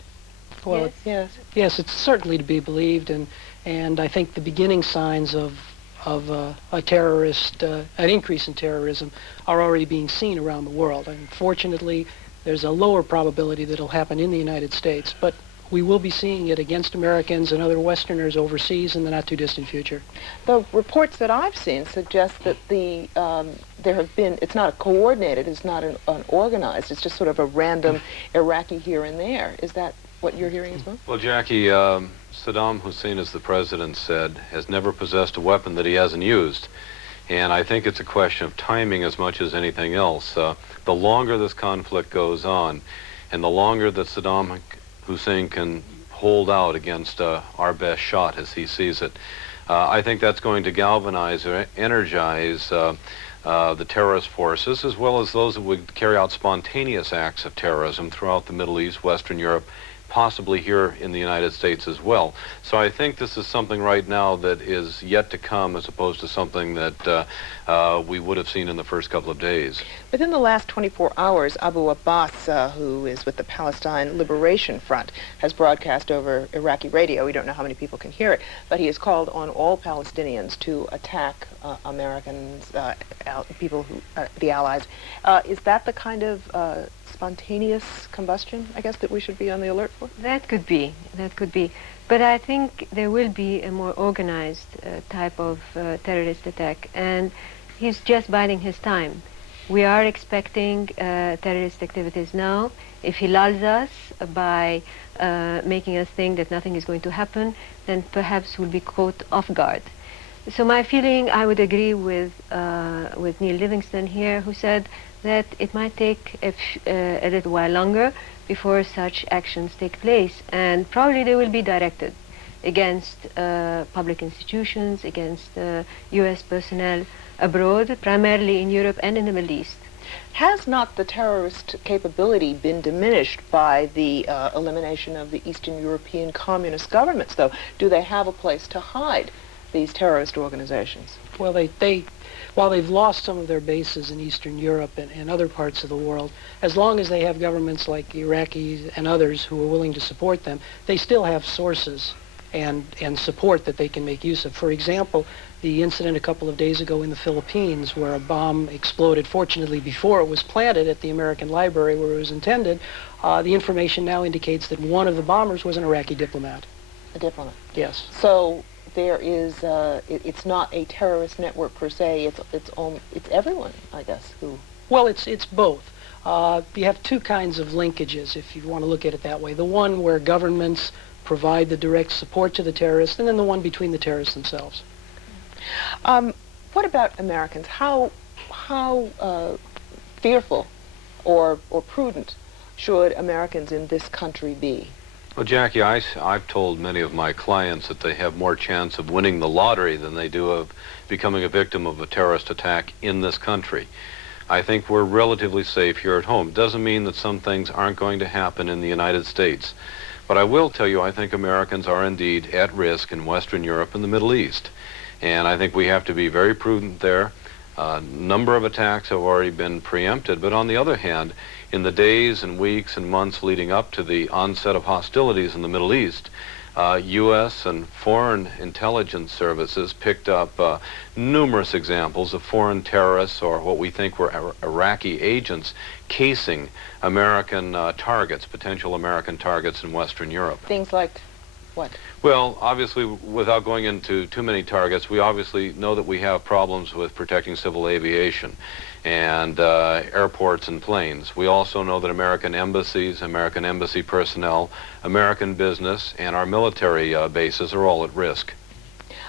Well, yes, it's certainly to be believed, and I think the beginning signs of a terrorist, an increase in terrorism, are already being seen around the world. Unfortunately, there's a lower probability that it'll happen in the United States, but we will be seeing it against Americans and other Westerners overseas in the not-too-distant future. The reports that I've seen suggest that it's not coordinated, it's not an organized, it's just sort of a random Iraqi here and there. Is that what you're hearing as well? Well, Jackie, Saddam Hussein, as the president said, has never possessed a weapon that he hasn't used. And I think it's a question of timing as much as anything else. The longer this conflict goes on, and the longer that Saddam Hussein can hold out against our best shot, as he sees it, I think that's going to galvanize or energize the terrorist forces, as well as those that would carry out spontaneous acts of terrorism throughout the Middle East, Western Europe, possibly here in the United States as well. So I think this is something right now that is yet to come, as opposed to something that we would have seen in the first couple of days. Within the last 24 hours, Abu Abbas, who is with the Palestine Liberation Front, has broadcast over Iraqi radio. We don't know how many people can hear it, but he has called on all Palestinians to attack Americans, people who, the Allies. Is that the kind of spontaneous combustion, I guess, that we should be on the alert for? That could be. But I think there will be a more organized type of terrorist attack, and he's just biding his time. We are expecting terrorist activities now. If he lulls us by making us think that nothing is going to happen, then perhaps we'll be caught off guard. So my feeling, I would agree with Neil Livingston here, who said that it might take a little while longer before such actions take place, and probably they will be directed against public institutions, against U.S. personnel abroad, primarily in Europe and in the Middle East. Has not the terrorist capability been diminished by the elimination of the Eastern European communist governments, though? Do they have a place to hide these terrorist organizations? Well, while they've lost some of their bases in Eastern Europe and other parts of the world, as long as they have governments like Iraqis and others who are willing to support them, they still have sources and support that they can make use of. For example, the incident a couple of days ago in the Philippines where a bomb exploded, fortunately before it was planted at the American Library where it was intended, the information now indicates that one of the bombers was an Iraqi diplomat. A diplomat? Yes. So there is, it's not a terrorist network per se, it's everyone, I guess, who... Well, it's both. You have two kinds of linkages, if you want to look at it that way. The one where governments provide the direct support to the terrorists, and then the one between the terrorists themselves. What about Americans? How fearful or prudent should Americans in this country be? Well, Jackie, I've told many of my clients that they have more chance of winning the lottery than they do of becoming a victim of a terrorist attack in this country. I think we're relatively safe here at home. Doesn't mean that some things aren't going to happen in the United States. But I will tell you, I think Americans are indeed at risk in Western Europe and the Middle East. And I think we have to be very prudent there. A number of attacks have already been preempted, but on the other hand, in the days and weeks and months leading up to the onset of hostilities in the Middle East, U.S. and foreign intelligence services picked up numerous examples of foreign terrorists, or what we think were Iraqi agents, casing American targets, potential American targets in Western Europe. Things like what? Well, obviously, without going into too many targets, we obviously know that we have problems with protecting civil aviation and airports and planes. We also know that American embassies, American embassy personnel, American business, and our military bases are all at risk.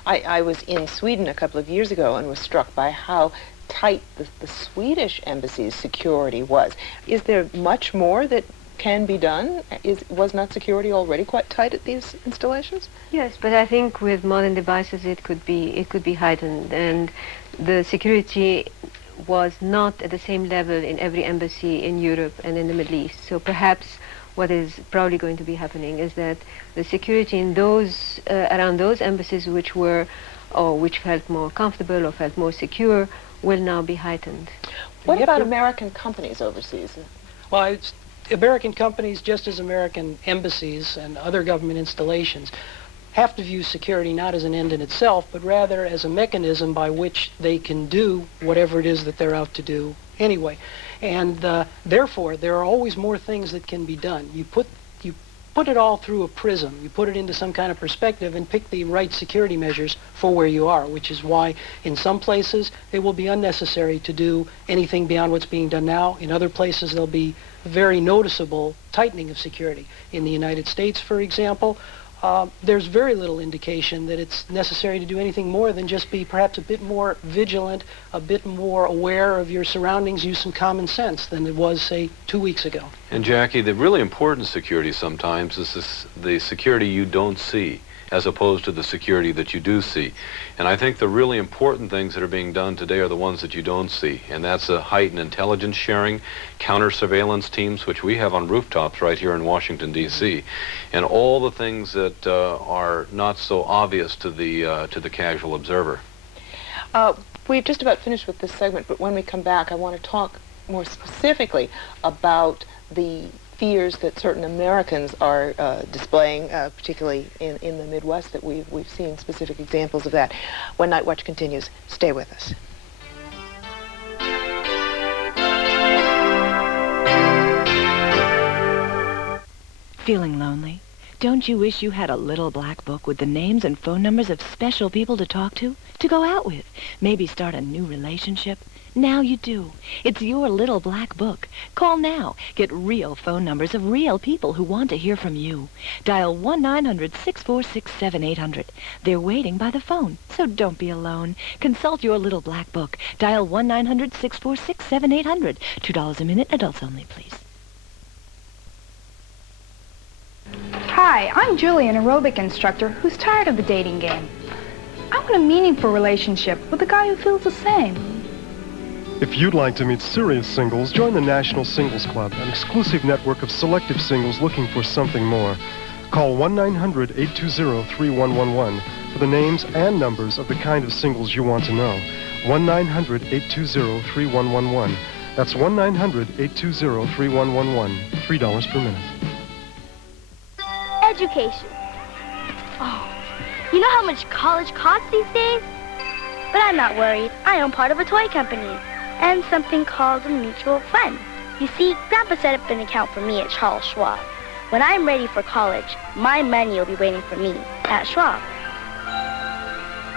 I was in Sweden a couple of years ago and was struck by how tight the Swedish embassy's security was. Is there much more that can be done? Was not security already quite tight at these installations? Yes, but I think with modern devices it could be heightened, and the security was not at the same level in every embassy in Europe and in the Middle East. So perhaps what is probably going to be happening is that the security in those around those embassies which felt more comfortable or felt more secure will now be heightened. What about American companies overseas? Well, American companies, just as American embassies and other government installations, have to view security not as an end in itself, but rather as a mechanism by which they can do whatever it is that they're out to do anyway. And therefore, there are always more things that can be done. You put it all through a prism. You put it into some kind of perspective and pick the right security measures for where you are, which is why in some places it will be unnecessary to do anything beyond what's being done now. In other places there'll be very noticeable tightening of security. In the United States, for example, there's very little indication that it's necessary to do anything more than just be perhaps a bit more vigilant, a bit more aware of your surroundings, use some common sense than it was, say, 2 weeks ago. And Jackie, the really important security sometimes is the security you don't see, as opposed to the security that you do see. And I think the really important things that are being done today are the ones that you don't see, and that's a heightened intelligence sharing, counter-surveillance teams, which we have on rooftops right here in Washington, D.C., and all the things that are not so obvious to the casual observer. We've just about finished with this segment, but when we come back, I want to talk more specifically about the fears that certain Americans are displaying, particularly in the Midwest, that we've seen specific examples of that. When Nightwatch continues, stay with us. Feeling lonely? Don't you wish you had a little black book with the names and phone numbers of special people to talk to go out with, maybe start a new relationship? Now you do. It's your little black book. Call now. Get real phone numbers of real people who want to hear from you. Dial 1-900-646-7800. They're waiting by the phone, so don't be alone. Consult your little black book. Dial 1-900-646-7800. $2 a minute, adults only, please. Hi, I'm Julie, an aerobic instructor who's tired of the dating game. I want a meaningful relationship with a guy who feels the same. If you'd like to meet serious singles, join the National Singles Club, an exclusive network of selective singles looking for something more. Call 1-900-820-3111 for the names and numbers of the kind of singles you want to know. 1-900-820-3111. That's 1-900-820-3111. $3 per minute. Education. Oh, you know how much college costs these days? But I'm not worried. I own part of a toy company and something called a mutual fund. You see, Grandpa set up an account for me at Charles Schwab. When I'm ready for college, my money will be waiting for me at Schwab.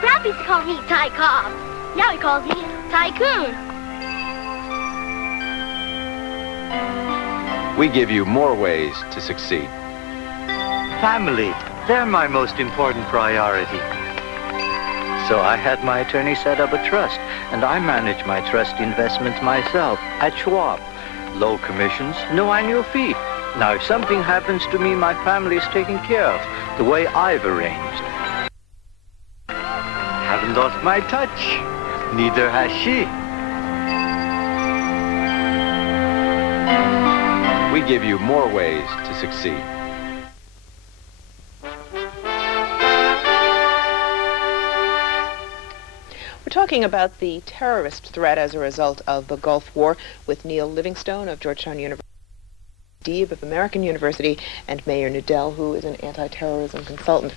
Grandpa used to call me Ty Cobb. Now he calls me Tycoon. We give you more ways to succeed. Family. They're my most important priority. So I had my attorney set up a trust, and I manage my trust investments myself at Schwab. Low commissions, no annual fee. Now, if something happens to me, my family is taken care of, the way I've arranged. Haven't lost my touch. Neither has she. We give you more ways to succeed. We're talking about the terrorist threat as a result of the Gulf War with Neil Livingstone of Georgetown University, Deeb of American University, and Mayor Nudell, who is an anti-terrorism consultant.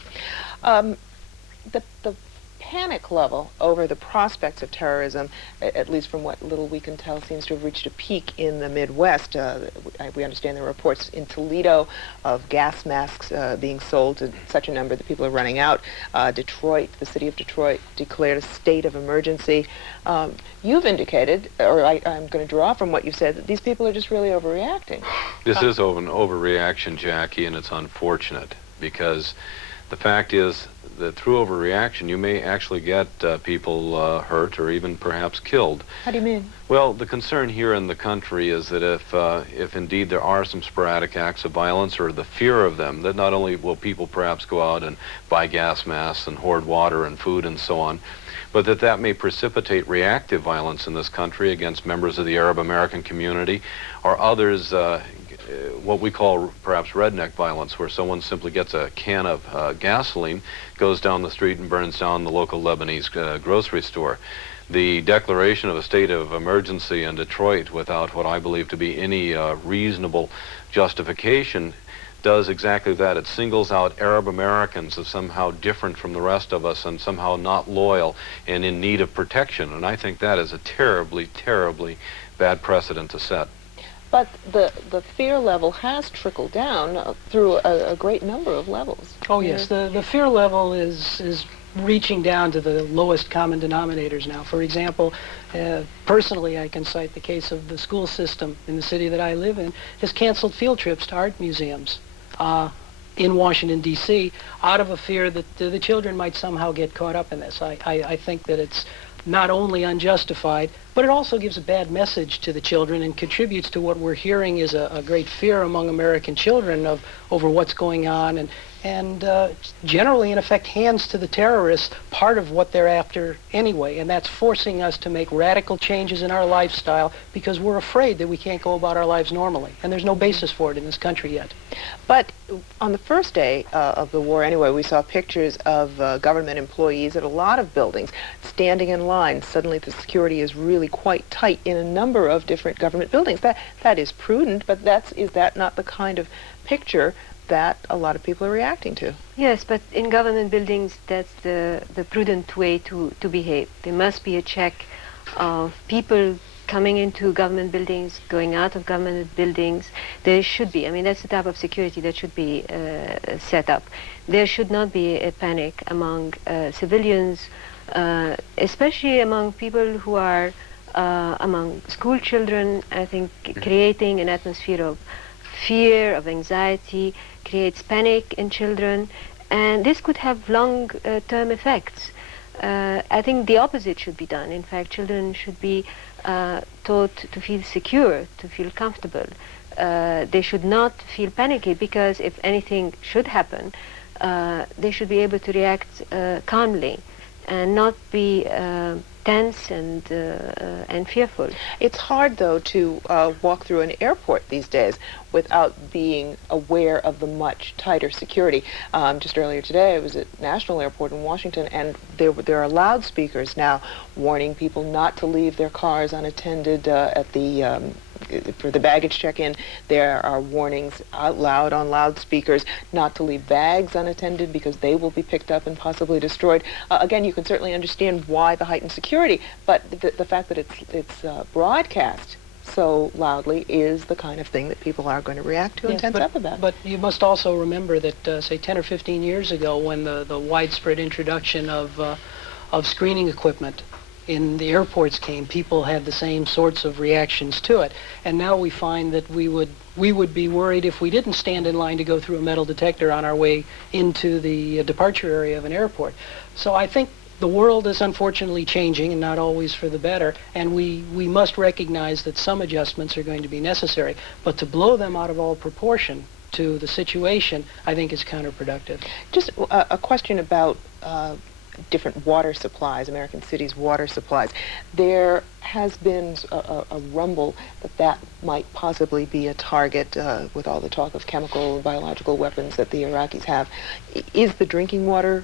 The panic level over the prospects of terrorism, at least from what little we can tell, seems to have reached a peak in the Midwest. We understand there are reports in Toledo of gas masks being sold to such a number that people are running out. Detroit, the city of Detroit, declared a state of emergency. You've indicated, or I'm going to draw from what you've said, that these people are just really overreacting. This is an overreaction, Jackie, and it's unfortunate because the fact is that through overreaction, you may actually get people hurt or even perhaps killed. How do you mean? Well, the concern here in the country is that if indeed there are some sporadic acts of violence or the fear of them, that not only will people perhaps go out and buy gas masks and hoard water and food and so on, but that may precipitate reactive violence in this country against members of the Arab American community or others, what we call perhaps redneck violence, where someone simply gets a can of gasoline, goes down the street and burns down the local Lebanese grocery store. The declaration of a state of emergency in Detroit without what I believe to be any reasonable justification does exactly that. It singles out Arab Americans as somehow different from the rest of us and somehow not loyal and in need of protection. And I think that is a terribly, terribly bad precedent to set. But the fear level has trickled down through a great number of levels. Oh, yes. The fear level is reaching down to the lowest common denominators now. For example, personally, I can cite the case of the school system in the city that I live in has canceled field trips to art museums in Washington, D.C., out of a fear that the children might somehow get caught up in this. I think that it's not only unjustified, but it also gives a bad message to the children and contributes to what we're hearing is a great fear among American children over what's going on and generally, in effect, hands to the terrorists part of what they're after anyway, and that's forcing us to make radical changes in our lifestyle because we're afraid that we can't go about our lives normally, and there's no basis for it in this country yet. But on the first day of the war anyway, we saw pictures of government employees at a lot of buildings standing in line. Suddenly the security is really quite tight in a number of different government buildings. That is prudent, but is that not the kind of picture that a lot of people are reacting to? Yes, but in government buildings, that's the prudent way to behave. There must be a check of people coming into government buildings, going out of government buildings. There should be, I mean, that's the type of security that should be set up. There should not be a panic among civilians, especially among people who are among school children. I think creating an atmosphere of fear, of anxiety, creates panic in children, and this could have long-term effects. I think the opposite should be done. In fact, children should be taught to feel secure, to feel comfortable. They should not feel panicky because if anything should happen, they should be able to react calmly and not be tense and fearful. It's hard, though, to walk through an airport these days without being aware of the much tighter security. Just earlier today, I was at National Airport in Washington, and there are loudspeakers now warning people not to leave their cars unattended at the for the baggage check-in. There are warnings out loud on loudspeakers not to leave bags unattended because they will be picked up and possibly destroyed. Again, you can certainly understand why the heightened security, but the fact that it's broadcast so loudly is the kind of thing that people are going to react to and tense up about. But you must also remember that, say, 10 or 15 years ago, when the widespread introduction of screening equipment in the airports came, people had the same sorts of reactions to it. And now we find that we would be worried if we didn't stand in line to go through a metal detector on our way into the departure area of an airport. So I think the world is unfortunately changing, and not always for the better, and we must recognize that some adjustments are going to be necessary. But to blow them out of all proportion to the situation, I think is counterproductive. Just a question about different water supplies, American cities' water supplies. There has been a rumble that might possibly be a target with all the talk of chemical and biological weapons that the Iraqis have. Is the drinking water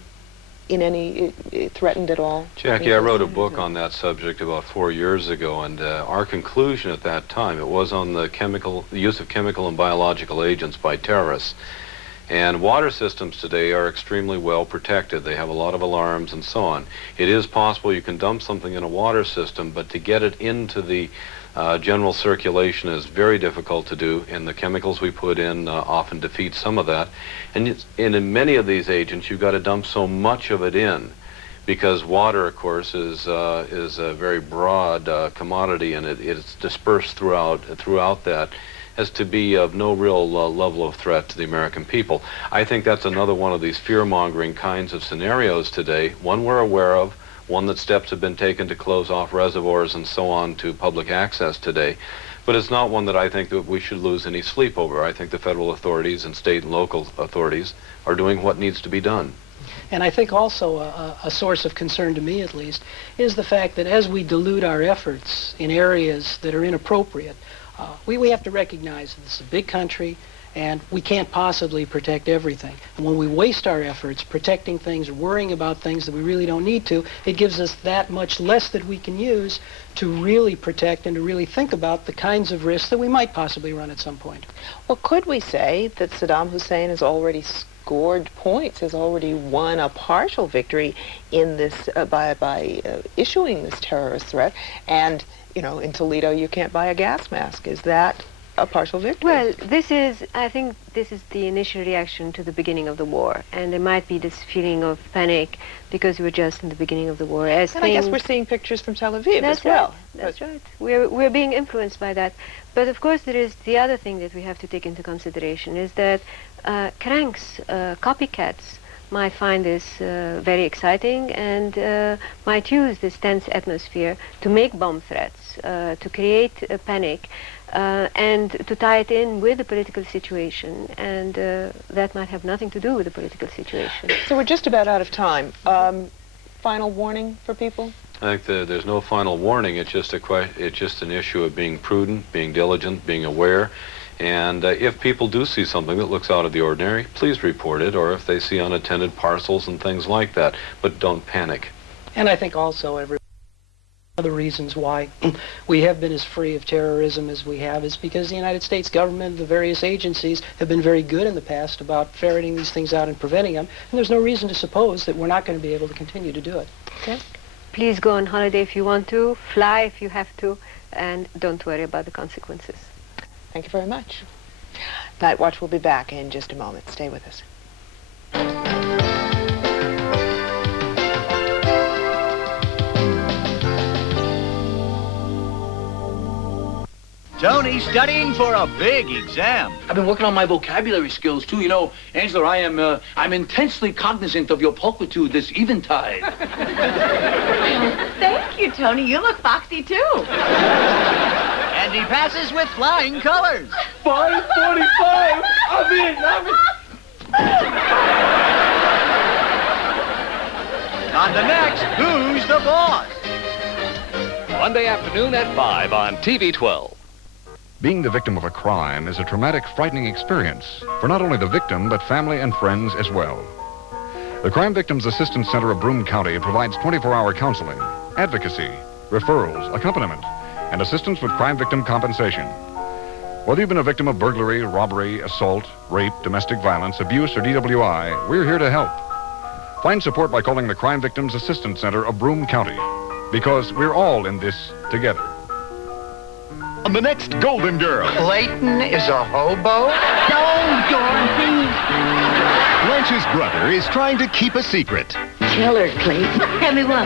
in any threatened at all? Jackie, I wrote a book on that subject about 4 years ago, and our conclusion at that time, it was on the use of chemical and biological agents by terrorists. And water systems today are extremely well protected. They have a lot of alarms and so on. It is possible you can dump something in a water system, but to get it into the general circulation is very difficult to do, and the chemicals we put in often defeat some of that. And in many of these agents, you've got to dump so much of it in, because water, of course, is a very broad commodity, and it's dispersed throughout that, as to be of no real level of threat to the American people. I think that's another one of these fear-mongering kinds of scenarios today, one we're aware of, one that steps have been taken to close off reservoirs and so on to public access today. But it's not one that I think that we should lose any sleep over. I think the federal authorities and state and local authorities are doing what needs to be done. And I think also a source of concern, to me at least, is the fact that as we dilute our efforts in areas that are inappropriate, we have to recognize that this is a big country, and we can't possibly protect everything. And when we waste our efforts protecting things or worrying about things that we really don't need to, it gives us that much less that we can use to really protect and to really think about the kinds of risks that we might possibly run at some point. Well, could we say that Saddam Hussein has already scored points, has already won a partial victory in this by issuing this terrorist threat? And, you know, in Toledo you can't buy a gas mask. Is that a partial victory? Well, I think this is the initial reaction to the beginning of the war, and there might be this feeling of panic because we're just in the beginning of the war. And I guess we're seeing pictures from Tel Aviv as well. That's right. We're being influenced by that. But of course there is the other thing that we have to take into consideration is that cranks, copycats, might find this very exciting and might use this tense atmosphere to make bomb threats, to create a panic, and to tie it in with the political situation, and that might have nothing to do with the political situation. So we're just about out of time. Final warning for people? I think there's no final warning. It's just an issue of being prudent, being diligent, being aware. And if people do see something that looks out of the ordinary, please report it, or if they see unattended parcels and things like that. But don't panic. And I think also one of the reasons why we have been as free of terrorism as we have is because the United States government, the various agencies, have been very good in the past about ferreting these things out and preventing them. And there's no reason to suppose that we're not going to be able to continue to do it. Okay. Please go on holiday if you want to, fly if you have to, and don't worry about the consequences. Thank you very much. Nightwatch will be back in just a moment. Stay with us. Tony's studying for a big exam. I've been working on my vocabulary skills, too. You know, Angela, I'm intensely cognizant of your pulchritude this eventide. Thank you, Tony. You look foxy, too. And he passes with flying colors. 545! I'm in! On the next, Who's the Boss? Monday afternoon at 5 on TV 12. Being the victim of a crime is a traumatic, frightening experience for not only the victim, but family and friends as well. The Crime Victims Assistance Center of Broome County provides 24-hour counseling, advocacy, referrals, accompaniment, and assistance with crime victim compensation. Whether you've been a victim of burglary, robbery, assault, rape, domestic violence, abuse, or DWI, we're here to help. Find support by calling the Crime Victims Assistance Center of Broome County, because we're all in this together. On the next Golden Girl. Clayton is a hobo? No, Dorothy. Blanche's brother is trying to keep a secret. Tell her, Clayton. Tell me what?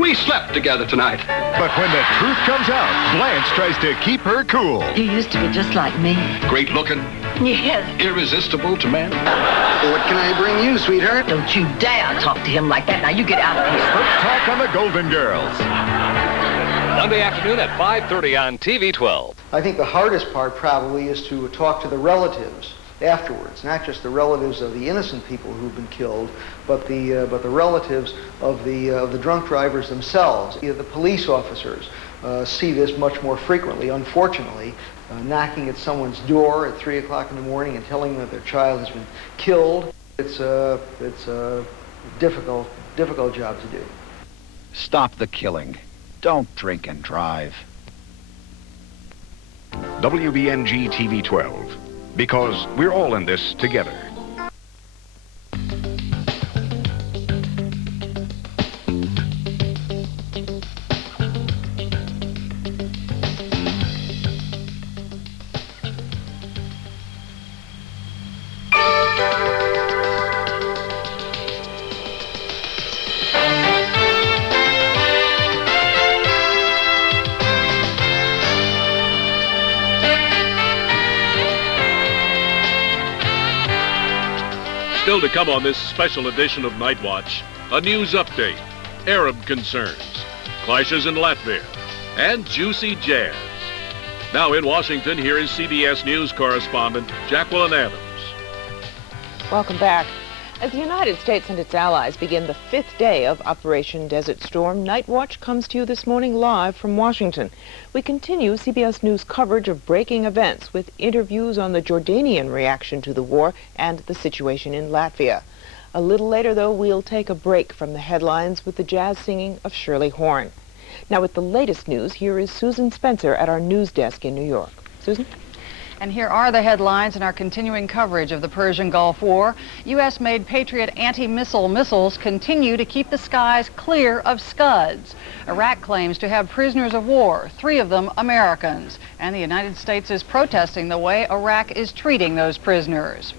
We slept together tonight. But when the truth comes out, Blanche tries to keep her cool. You used to be just like me. Great looking. Yes. Irresistible to men. What can I bring you, sweetheart? Don't you dare talk to him like that. Now you get out of here. Let's talk on the Golden Girls. Monday afternoon at 5:30 on TV 12. I think the hardest part probably is to talk to the relatives afterwards, not just the relatives of the innocent people who've been killed, but the relatives of the drunk drivers themselves. The police officers see this much more frequently, unfortunately, knocking at someone's door at 3 o'clock in the morning and telling them that their child has been killed. It's a difficult job to do. Stop the killing. Don't drink and drive. WBNG TV 12. Because we're all in this together. Still to come on this special edition of Nightwatch, a news update, Arab concerns, clashes in Latvia, and juicy jazz. Now in Washington, here is CBS News correspondent Jacqueline Adams. Welcome back. As the United States and its allies begin the 5th day of Operation Desert Storm, Nightwatch comes to you this morning live from Washington. We continue CBS News coverage of breaking events with interviews on the Jordanian reaction to the war and the situation in Latvia. A little later, though, we'll take a break from the headlines with the jazz singing of Shirley Horn. Now, with the latest news, here is Susan Spencer at our news desk in New York. Susan? And here are the headlines in our continuing coverage of the Persian Gulf War. U.S.-made Patriot anti-missile missiles continue to keep the skies clear of Scuds. Iraq claims to have prisoners of war, 3 of them Americans. And the United States is protesting the way Iraq is treating those prisoners.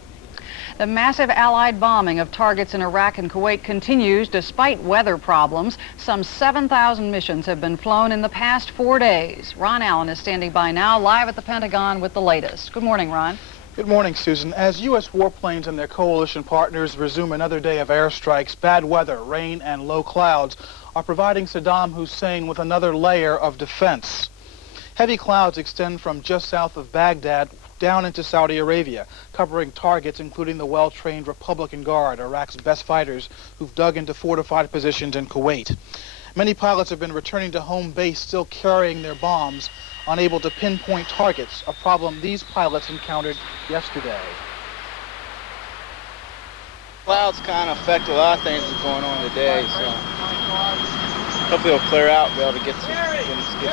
The massive Allied bombing of targets in Iraq and Kuwait continues despite weather problems. Some 7,000 missions have been flown in the past 4 days. Ron Allen is standing by now, live at the Pentagon with the latest. Good morning, Ron. Good morning, Susan. As U.S. warplanes and their coalition partners resume another day of airstrikes, bad weather, rain, and low clouds are providing Saddam Hussein with another layer of defense. Heavy clouds extend from just south of Baghdad down into Saudi Arabia, covering targets including the well-trained Republican Guard, Iraq's best fighters, who've dug into fortified positions in Kuwait. Many pilots have been returning to home base still carrying their bombs, unable to pinpoint targets, a problem these pilots encountered yesterday. Clouds kind of affect a lot of things that's going on today, so hopefully it'll clear out and be able to get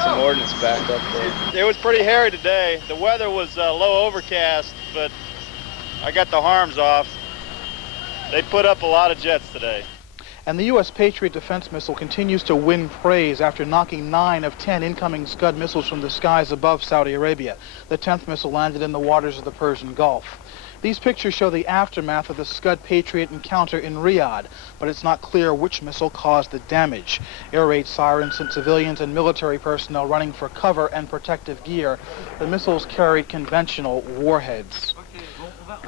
some ordnance back up there. It was pretty hairy today. The weather was low overcast, but I got the harms off. They put up a lot of jets today. And the U.S. Patriot defense missile continues to win praise after knocking 9 of 10 incoming Scud missiles from the skies above Saudi Arabia. The 10th missile landed in the waters of the Persian Gulf. These pictures show the aftermath of the Scud Patriot encounter in Riyadh, but it's not clear which missile caused the damage. Air raid sirens sent civilians and military personnel running for cover and protective gear. The missiles carried conventional warheads.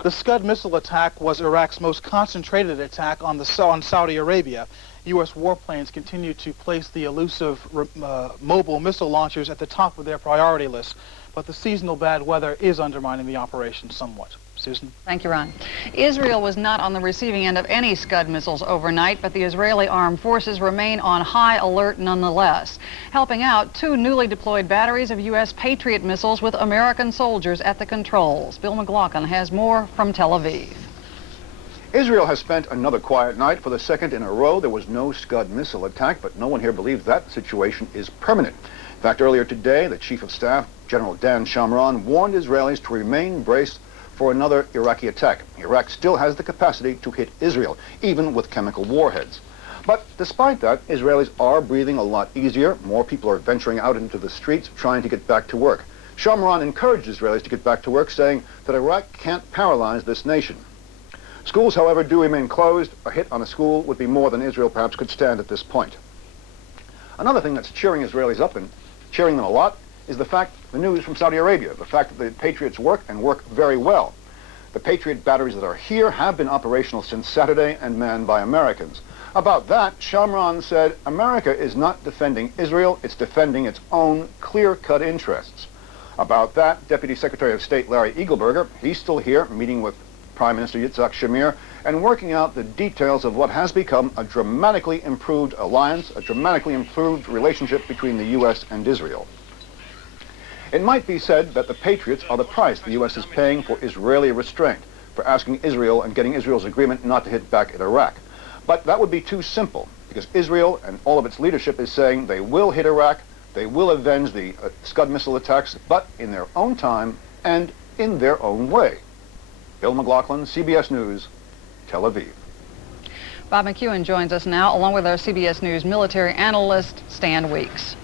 The Scud missile attack was Iraq's most concentrated attack on Saudi Arabia. U.S. warplanes continue to place the elusive mobile missile launchers at the top of their priority list, but the seasonal bad weather is undermining the operation somewhat. Susan? Thank you, Ron. Israel was not on the receiving end of any Scud missiles overnight, but the Israeli armed forces remain on high alert nonetheless, helping out 2 newly deployed batteries of U.S. Patriot missiles with American soldiers at the controls. Bill McLaughlin has more from Tel Aviv. Israel has spent another quiet night. For the second in a row, there was no Scud missile attack, but no one here believes that situation is permanent. In fact, earlier today, the Chief of Staff, General Dan Shamran, warned Israelis to remain braced for another Iraqi attack. Iraq still has the capacity to hit Israel, even with chemical warheads. But despite that, Israelis are breathing a lot easier. More people are venturing out into the streets trying to get back to work. Shamran encouraged Israelis to get back to work, saying that Iraq can't paralyze this nation. Schools, however, do remain closed. A hit on a school would be more than Israel perhaps could stand at this point. Another thing that's cheering Israelis up and cheering them a lot is the news from Saudi Arabia, the fact that the Patriots work and work very well. The Patriot batteries that are here have been operational since Saturday and manned by Americans. About that, Shamran said, America is not defending Israel, it's defending its own clear-cut interests. About that, Deputy Secretary of State Larry Eagleberger, he's still here, meeting with Prime Minister Yitzhak Shamir, and working out the details of what has become a dramatically improved alliance, a dramatically improved relationship between the U.S. and Israel. It might be said that the Patriots are the price the U.S. is paying for Israeli restraint, for asking Israel and getting Israel's agreement not to hit back at Iraq. But that would be too simple, because Israel and all of its leadership is saying they will hit Iraq, they will avenge the Scud missile attacks, but in their own time and in their own way. Bill McLaughlin, CBS News, Tel Aviv. Bob McEwen joins us now, along with our CBS News military analyst, Stan Weeks.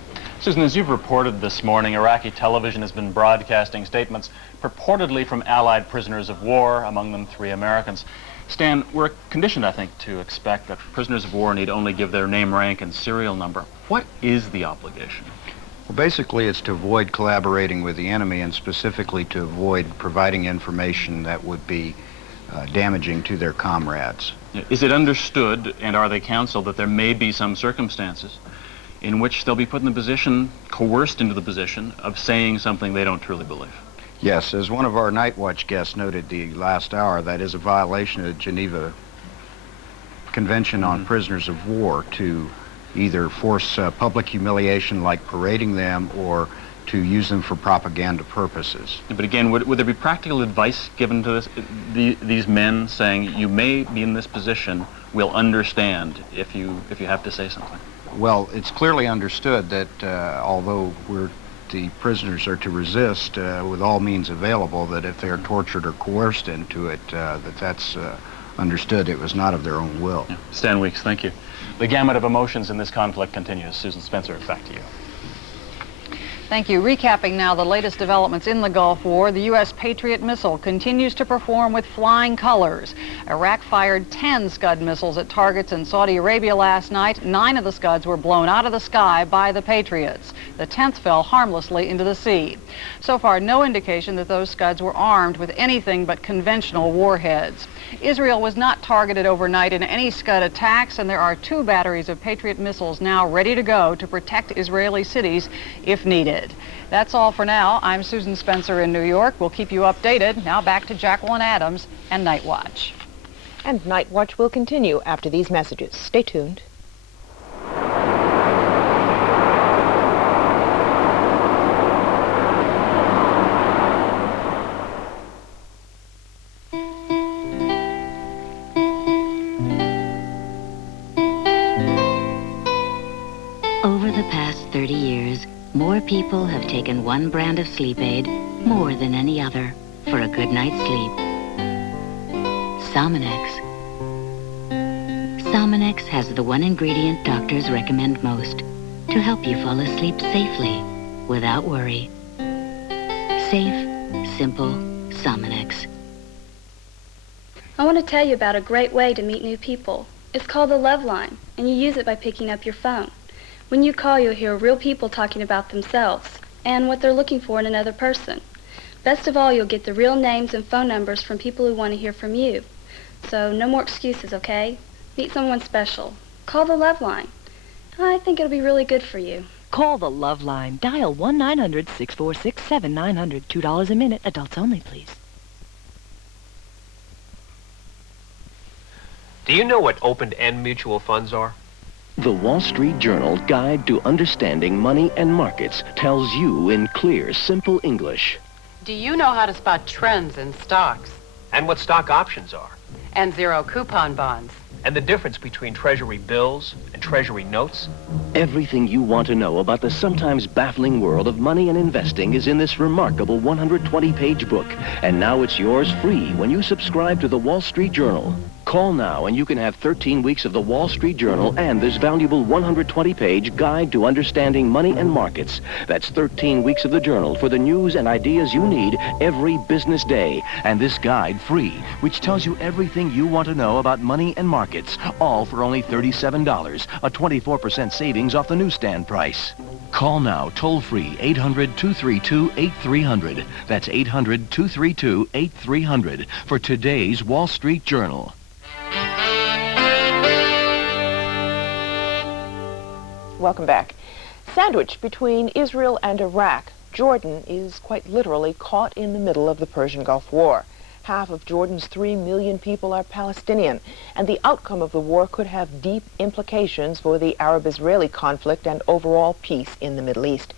Susan, as you've reported this morning, Iraqi television has been broadcasting statements purportedly from Allied prisoners of war, among them 3 Americans. Stan, we're conditioned, I think, to expect that prisoners of war need only give their name, rank, and serial number. What is the obligation? Well, basically, it's to avoid collaborating with the enemy and specifically to avoid providing information that would be damaging to their comrades. Is it understood, and are they counseled, that there may be some circumstances in which they'll be put in the position, coerced into the position, of saying something they don't truly believe? Yes, as one of our Nightwatch guests noted the last hour, that is a violation of the Geneva Convention on Prisoners of War to either force public humiliation like parading them or to use them for propaganda purposes. But again, would there be practical advice given to these men saying, you may be in this position, we'll understand if you have to say something? Well, it's clearly understood that although the prisoners are to resist with all means available, that if they are tortured or coerced into it, that's understood. It was not of their own will. Yeah. Stan Weeks, thank you. The gamut of emotions in this conflict continues. Susan Spencer, back to you. Thank you. Recapping now the latest developments in the Gulf War, the U.S. Patriot missile continues to perform with flying colors. Iraq fired 10 Scud missiles at targets in Saudi Arabia last night. 9 of the Scuds were blown out of the sky by the Patriots. The 10th fell harmlessly into the sea. So far, no indication that those Scuds were armed with anything but conventional warheads. Israel was not targeted overnight in any Scud attacks, and there are 2 batteries of Patriot missiles now ready to go to protect Israeli cities if needed. That's all for now. I'm Susan Spencer in New York. We'll keep you updated. Now back to Jacqueline Adams and Nightwatch. And Nightwatch will continue after these messages. Stay tuned. Over the past 30 years, more people have taken one brand of sleep aid more than any other for a good night's sleep. Sominex. Sominex has the one ingredient doctors recommend most to help you fall asleep safely without worry. Safe, simple Sominex. I want to tell you about a great way to meet new people. It's called the Love Line, and you use it by picking up your phone. When you call, you'll hear real people talking about themselves and what they're looking for in another person. Best of all, you'll get the real names and phone numbers from people who want to hear from you. So no more excuses, okay? Meet someone special. Call the Love Line. I think it'll be really good for you. Call the Love Line. Dial 1-900-646-7900. $2 a minute. Adults only, please. Do you know what open-end mutual funds are? The Wall Street Journal Guide to Understanding Money and Markets tells you in clear, simple English. Do you know how to spot trends in stocks? And what stock options are? And zero coupon bonds? And the difference between Treasury bills and Treasury notes? Everything you want to know about the sometimes baffling world of money and investing is in this remarkable 120-page book. And now it's yours free when you subscribe to the Wall Street Journal. Call now and you can have 13 weeks of the Wall Street Journal and this valuable 120-page guide to understanding money and markets. That's 13 weeks of the journal for the news and ideas you need every business day. And this guide free, which tells you everything you want to know about money and markets, all for only $37, a 24% savings off the newsstand price. Call now, toll-free, 800-232-8300. That's 800-232-8300 for today's Wall Street Journal. Welcome back. Sandwiched between Israel and Iraq, Jordan is quite literally caught in the middle of the Persian Gulf War. Half of Jordan's 3 million people are Palestinian, and the outcome of the war could have deep implications for the Arab-Israeli conflict and overall peace in the Middle East.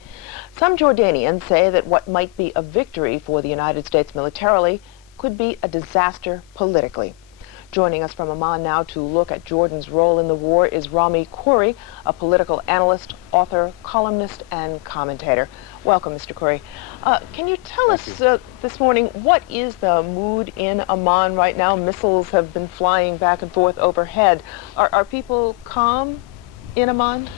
Some Jordanians say that what might be a victory for the United States militarily could be a disaster politically. Joining us from Amman now to look at Jordan's role in the war is Rami Khoury, a political analyst, author, columnist, and commentator. Welcome, Mr. Khoury. Can you tell us this morning, what is the mood in Amman right now? Missiles have been flying back and forth overhead. Are people calm in Amman?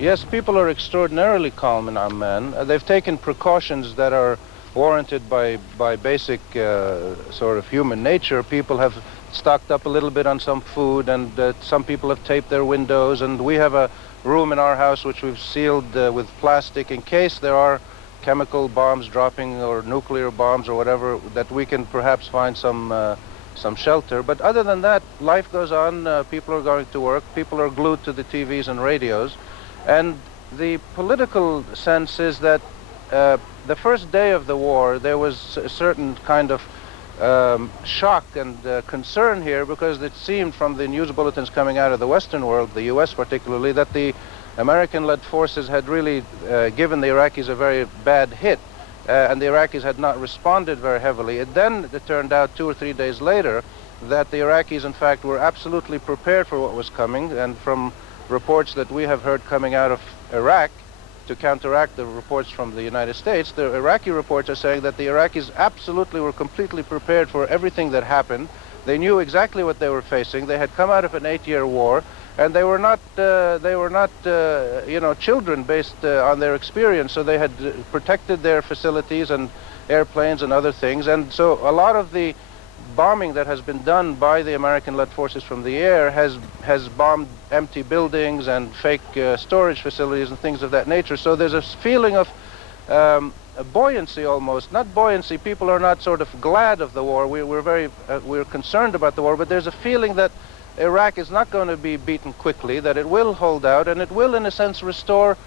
Yes, people are extraordinarily calm in Amman. They've taken precautions that are warranted by basic sort of human nature. People have stocked up a little bit on some food, and some people have taped their windows, and we have a room in our house which we've sealed with plastic in case there are chemical bombs dropping or nuclear bombs or whatever, that we can perhaps find some shelter. But other than that, life goes on. People are going to work. People are glued to the TVs and radios. And the political sense is that the first day of the war, there was a certain kind of shock and concern here, because it seemed from the news bulletins coming out of the Western world, the U.S. particularly, that the American-led forces had really given the Iraqis a very bad hit, and the Iraqis had not responded very heavily. It turned out 2 or 3 days later that the Iraqis, in fact, were absolutely prepared for what was coming, and from reports that we have heard coming out of Iraq, to counteract the reports from the United States, the Iraqi reports are saying that the Iraqis absolutely were completely prepared for everything that happened. They knew exactly what they were facing. They had come out of an 8-year war, and they were not children based on their experience. So they had protected their facilities and airplanes and other things. And so a lot of the bombing that has been done by the American-led forces from the air has bombed empty buildings and fake storage facilities and things of that nature. So there's a feeling of a buoyancy almost. Not buoyancy, people are not sort of glad of the war. We're concerned about the war, but there's a feeling that Iraq is not going to be beaten quickly, that it will hold out, and it will, in a sense, restore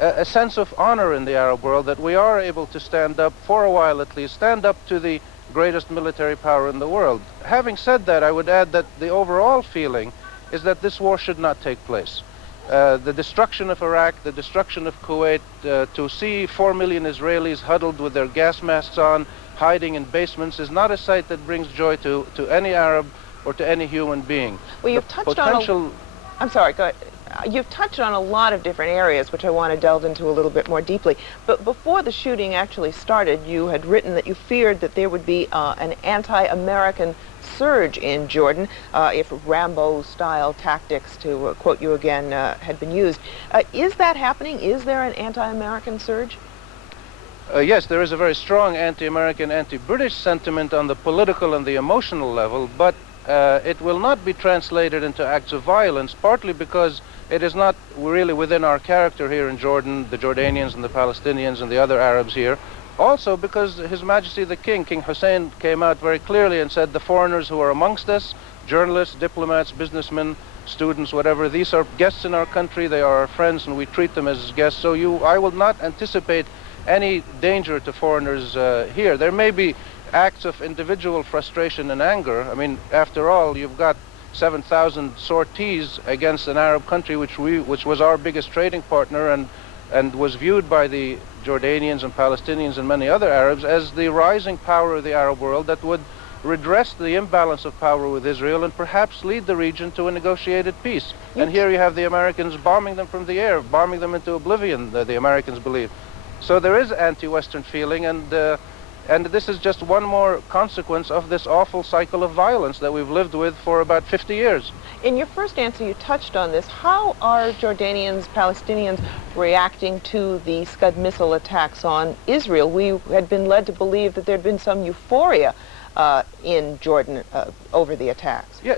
a sense of honor in the Arab world, that we are able to stand up, for a while at least, stand up to the greatest military power in the world. Having said that, I would add that the overall feeling is that this war should not take place. The destruction of Iraq, the destruction of Kuwait, to see 4 million Israelis huddled with their gas masks on, hiding in basements, is not a sight that brings joy to any Arab or to any human being. Well, you've touched on I'm sorry, go ahead. You've touched on a lot of different areas, which I want to delve into a little bit more deeply. But before the shooting actually started, you had written that you feared that there would be an anti-American surge in Jordan if Rambo-style tactics, to quote you again, had been used. Is that happening? Is there an anti-American surge? Yes, there is a very strong anti-American, anti-British sentiment on the political and the emotional level, but it will not be translated into acts of violence, partly because it is not really within our character here in Jordan, the Jordanians and the Palestinians and the other Arabs here. Also because His Majesty the King, King Hussein, came out very clearly and said the foreigners who are amongst us, journalists, diplomats, businessmen, students, whatever, these are guests in our country, they are our friends, and we treat them as guests. So I will not anticipate any danger to foreigners here. There may be acts of individual frustration and anger. I mean, after all, you've got 7,000 sorties against an Arab country which was our biggest trading partner and was viewed by the Jordanians and Palestinians and many other Arabs as the rising power of the Arab world that would redress the imbalance of power with Israel and perhaps lead the region to a negotiated peace. And here you have the Americans bombing them from the air, bombing them into oblivion, the Americans believe. So there is anti-Western feeling, and And this is just one more consequence of this awful cycle of violence that we've lived with for about 50 years. In your first answer, you touched on this. How are Jordanians, Palestinians reacting to the Scud missile attacks on Israel? We had been led to believe that there had been some euphoria in Jordan over the attacks. Yeah,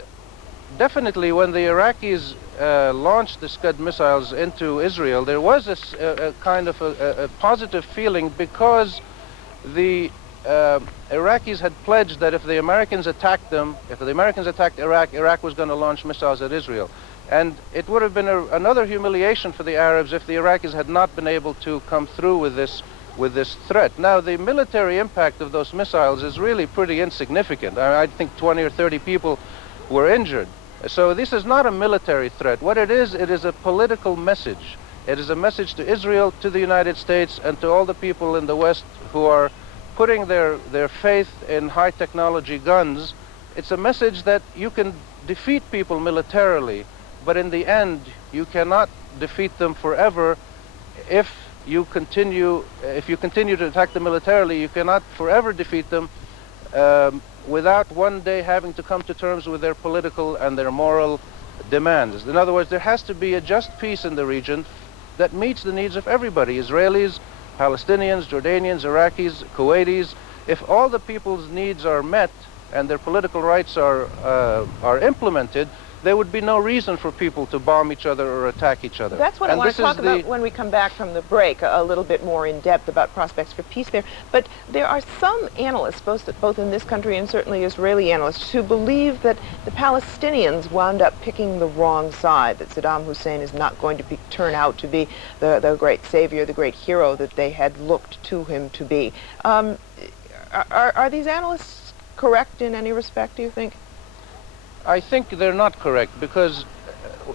definitely. When the Iraqis launched the Scud missiles into Israel, there was a kind of a positive feeling, because the Iraqis had pledged that if the Americans attacked them, if the Americans attacked Iraq, Iraq was going to launch missiles at Israel. And it would have been another humiliation for the Arabs if the Iraqis had not been able to come through with this threat. Now, the military impact of those missiles is really pretty insignificant. I think 20 or 30 people were injured. So this is not a military threat. What it is a political message. It is a message to Israel, to the United States, and to all the people in the West who are putting their faith in high technology guns. It's a message that you can defeat people militarily, but in the end, you cannot defeat them forever. If you continue to attack them militarily, you cannot forever defeat them without one day having to come to terms with their political and their moral demands. In other words, there has to be a just peace in the region that meets the needs of everybody: Israelis, Palestinians, Jordanians, Iraqis, Kuwaitis. If all the people's needs are met and their political rights are implemented, there would be no reason for people to bomb each other or attack each other. That's what I want to talk about when we come back from the break, a little bit more in depth about prospects for peace there. But there are some analysts, both in this country and certainly Israeli analysts, who believe that the Palestinians wound up picking the wrong side, that Saddam Hussein is not going to turn out to be the great savior, the great hero that they had looked to him to be. Are these analysts correct in any respect, do you think? I think they're not correct, because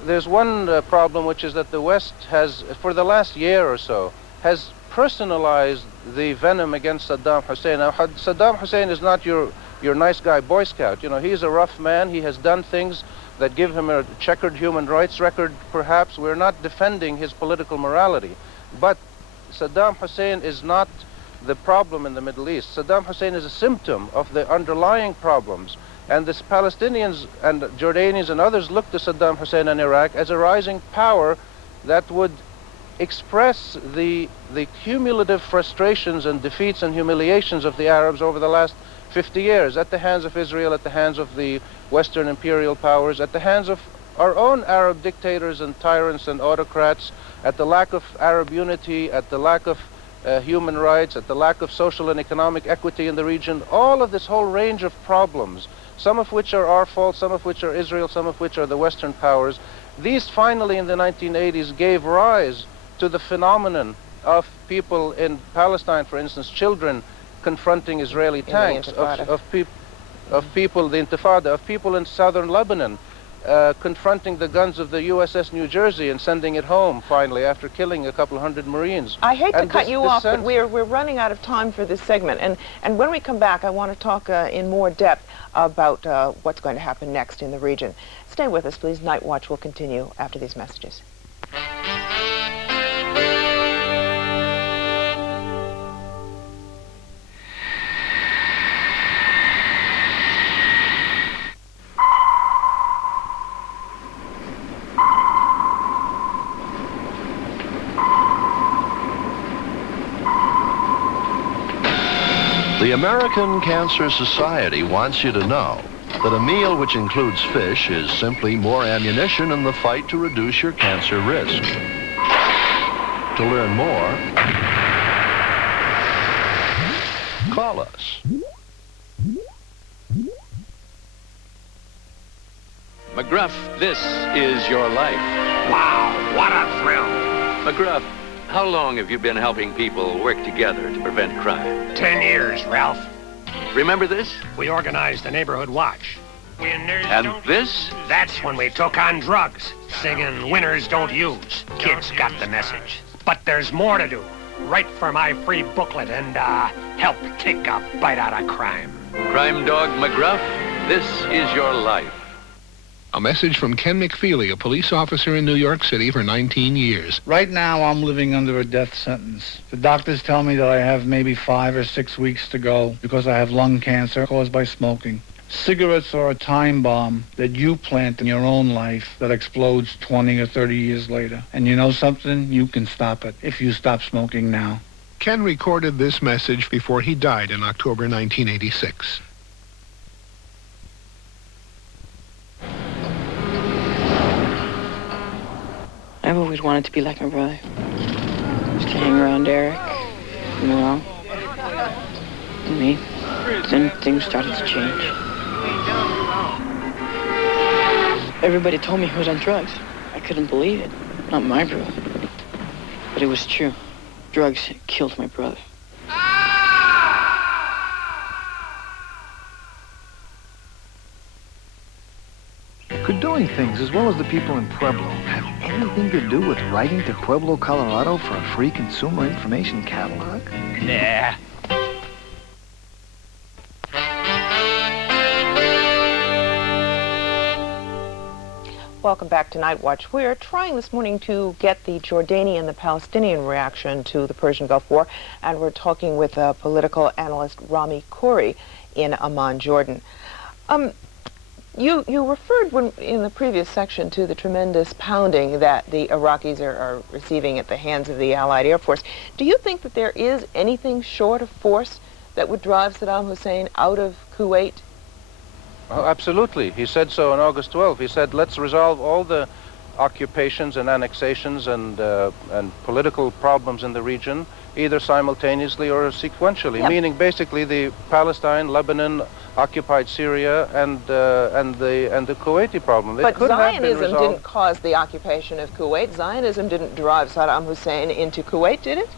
there's one problem, which is that the West has, for the last year or so, has personalized the venom against Saddam Hussein. Now, Saddam Hussein is not your nice guy Boy Scout. You know, he's a rough man. He has done things that give him a checkered human rights record, perhaps. We're not defending his political morality. But Saddam Hussein is not the problem in the Middle East. Saddam Hussein is a symptom of the underlying problems. And the Palestinians and Jordanians and others look to Saddam Hussein and Iraq as a rising power that would express the cumulative frustrations and defeats and humiliations of the Arabs over the last 50 years, at the hands of Israel, at the hands of the Western imperial powers, at the hands of our own Arab dictators and tyrants and autocrats, at the lack of Arab unity, at the lack of human rights, at the lack of social and economic equity in the region. All of this whole range of problems, some of which are our fault, some of which are Israel, some of which are the Western powers. These finally in the 1980s gave rise to the phenomenon of people in Palestine, for instance, children confronting Israeli tanks, of people, the Intifada, of people in southern Lebanon confronting the guns of the USS New Jersey and sending it home finally after killing a couple hundred Marines. I hate to cut you off, but we're running out of time for this segment. And when we come back, I want to talk in more depth about what's going to happen next in the region. Stay with us, please. Night Watch will continue after these messages. The American Cancer Society wants you to know that a meal which includes fish is simply more ammunition in the fight to reduce your cancer risk. To learn more, call us. McGruff, this is your life. Wow, what a thrill. McGruff, how long have you been helping people work together to prevent crime? 10 years, Ralph. Remember this? We organized the neighborhood watch. And this? That's when we took on drugs, singing Winners Don't Use. Kids got the message. But there's more to do. Write for my free booklet and help take a bite out of crime. Crime Dog McGruff, this is your life. A message from Ken McFeely, a police officer in New York City for 19 years. Right now, I'm living under a death sentence. The doctors tell me that I have maybe 5 or 6 weeks to go because I have lung cancer caused by smoking. Cigarettes are a time bomb that you plant in your own life that explodes 20 or 30 years later. And you know something? You can stop it if you stop smoking now. Ken recorded this message before he died in October 1986. I've always wanted to be like my brother. Just to hang around Eric, and me. Then things started to change. Everybody told me he was on drugs. I couldn't believe it. Not my brother. But it was true. Drugs killed my brother. Could doing things, as well as the people in Pueblo, have anything to do with writing to Pueblo, Colorado for a free consumer information catalog? Nah. Welcome back to Night Watch. We're trying this morning to get the Jordanian and the Palestinian reaction to the Persian Gulf War, and we're talking with political analyst Rami Khouri in Amman, Jordan. You referred in the previous section to the tremendous pounding that the Iraqis are receiving at the hands of the Allied Air Force. Do you think that there is anything short of force that would drive Saddam Hussein out of Kuwait? Oh, absolutely. He said so on August 12th. He said, let's resolve all the occupations and annexations and political problems in the region, either simultaneously or sequentially, meaning basically the Palestine, Lebanon, occupied Syria, and the Kuwaiti problem. But Zionism didn't cause the occupation of Kuwait. Zionism didn't drive Saddam Hussein into Kuwait, did it?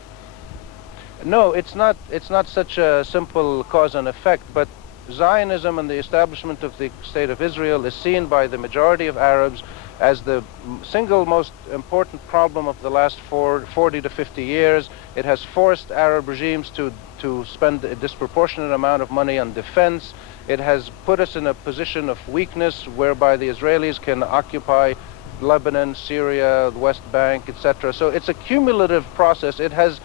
No, it's not such a simple cause and effect, but Zionism and the establishment of the State of Israel is seen by the majority of Arabs as the single most important problem of the last 40 to 50 years. It has forced Arab regimes to spend a disproportionate amount of money on defense. It has put us in a position of weakness whereby the Israelis can occupy Lebanon, Syria, the West Bank, etc. So it's a cumulative process. It has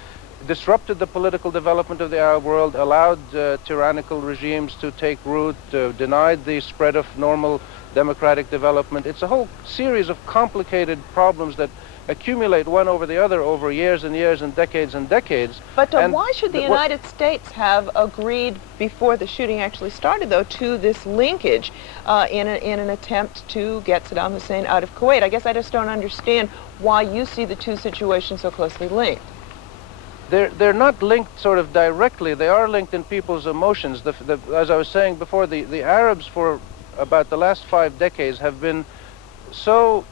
disrupted the political development of the Arab world, allowed tyrannical regimes to take root, denied the spread of normal democratic development. It's a whole series of complicated problems that accumulate one over the other over years and years and decades and decades. But why should the United States have agreed before the shooting actually started, though, to this linkage in an attempt to get Saddam Hussein out of Kuwait? I guess I just don't understand why you see the two situations so closely linked. They're not linked sort of directly. They are linked in people's emotions. As I was saying before, the Arabs for about the last 5 decades have been so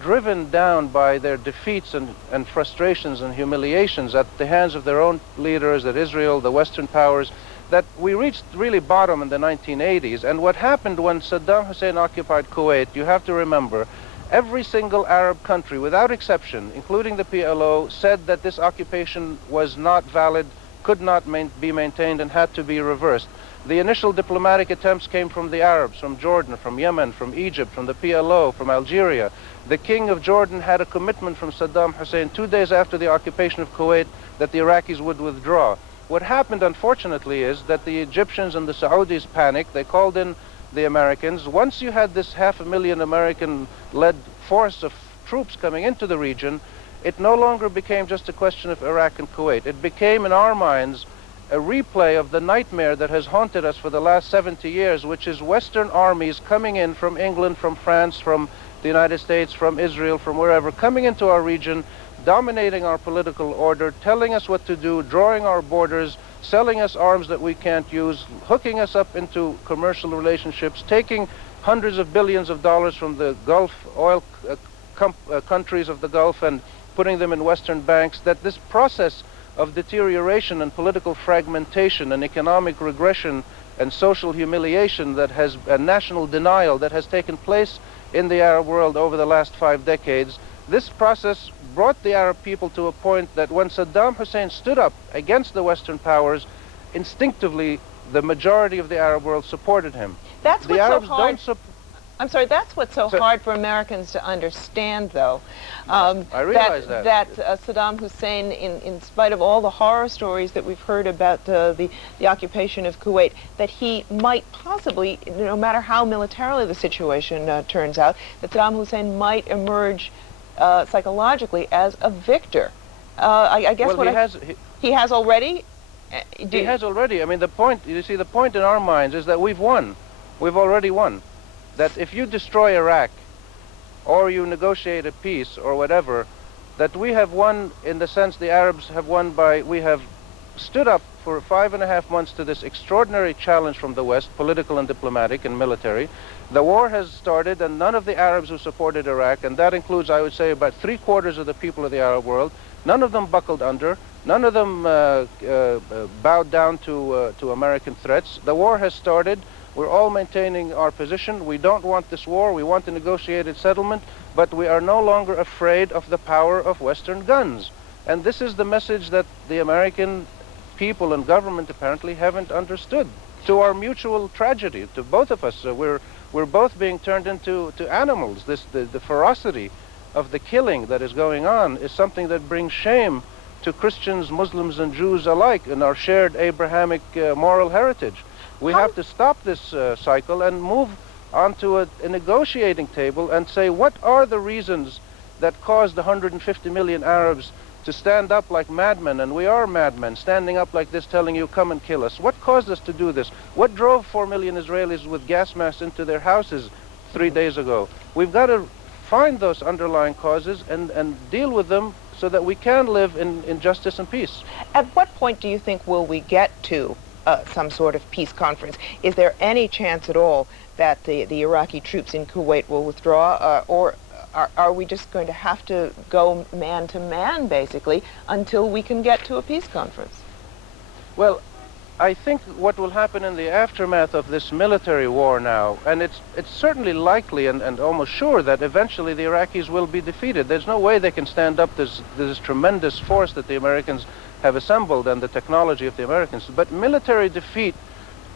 driven down by their defeats and frustrations and humiliations at the hands of their own leaders, at Israel, the Western powers, that we reached really bottom in the 1980s. And what happened when Saddam Hussein occupied Kuwait, you have to remember, every single Arab country, without exception, including the PLO, said that this occupation was not valid, could not be maintained, and had to be reversed. The initial diplomatic attempts came from the Arabs, from Jordan, from Yemen, from Egypt, from the PLO, from Algeria. The king of Jordan had a commitment from Saddam Hussein 2 days after the occupation of Kuwait that the Iraqis would withdraw. What happened, unfortunately, is that the Egyptians and the Saudis panicked. They called in the Americans. Once you had this 500,000 American-led force of troops coming into the region, it no longer became just a question of Iraq and Kuwait. It became, in our minds, a replay of the nightmare that has haunted us for the last 70 years, which is Western armies coming in from England, from France, from the United States, from Israel, from wherever, coming into our region, dominating our political order, telling us what to do, drawing our borders, selling us arms that we can't use, hooking us up into commercial relationships, taking hundreds of billions of dollars from the Gulf oil countries of the Gulf and putting them in Western banks. That this process of deterioration and political fragmentation and economic regression and social humiliation and national denial that has taken place in the Arab world over the last 5 decades, this process brought the Arab people to a point that when Saddam Hussein stood up against the Western powers, instinctively the majority of the Arab world supported him. That's what's so hard. I'm sorry, that's what's so hard for Americans to understand, though. I realize that. Saddam Hussein, in spite of all the horror stories that we've heard about the occupation of Kuwait, that he might possibly, no matter how militarily the situation turns out, that Saddam Hussein might emerge psychologically as a victor. I guess he has already. He has already. I mean, the point in our minds is that we've won. We've already won. That if you destroy Iraq, or you negotiate a peace, or whatever, that we have won in the sense the Arabs have won by, we have stood up for 5.5 months to this extraordinary challenge from the West, political and diplomatic and military. The war has started, and none of the Arabs who supported Iraq, and that includes, I would say, about 3/4 of the people of the Arab world, none of them buckled under, none of them bowed down to American threats. The war has started. We're all maintaining our position. We don't want this war. We want a negotiated settlement, but we are no longer afraid of the power of Western guns. And this is the message that the American people and government apparently haven't understood. To our mutual tragedy, to both of us, we're both being turned into animals. The ferocity of the killing that is going on is something that brings shame to Christians, Muslims, and Jews alike in our shared Abrahamic moral heritage. We have to stop this cycle and move onto a negotiating table and say, what are the reasons that caused 150 million Arabs to stand up like madmen, and we are madmen, standing up like this telling you, come and kill us? What caused us to do this? What drove 4 million Israelis with gas masks into their houses 3 days ago? We've got to find those underlying causes and deal with them so that we can live in justice and peace. At what point do you think will we get to some sort of peace conference? Is there any chance at all that the Iraqi troops in Kuwait will withdraw, or are we just going to have to go man to man, basically, until we can get to a peace conference? Well, I think what will happen in the aftermath of this military war now, and it's certainly likely and almost sure that eventually the Iraqis will be defeated. There's no way they can stand up this tremendous force that the Americans have assembled and the technology of the Americans. But military defeat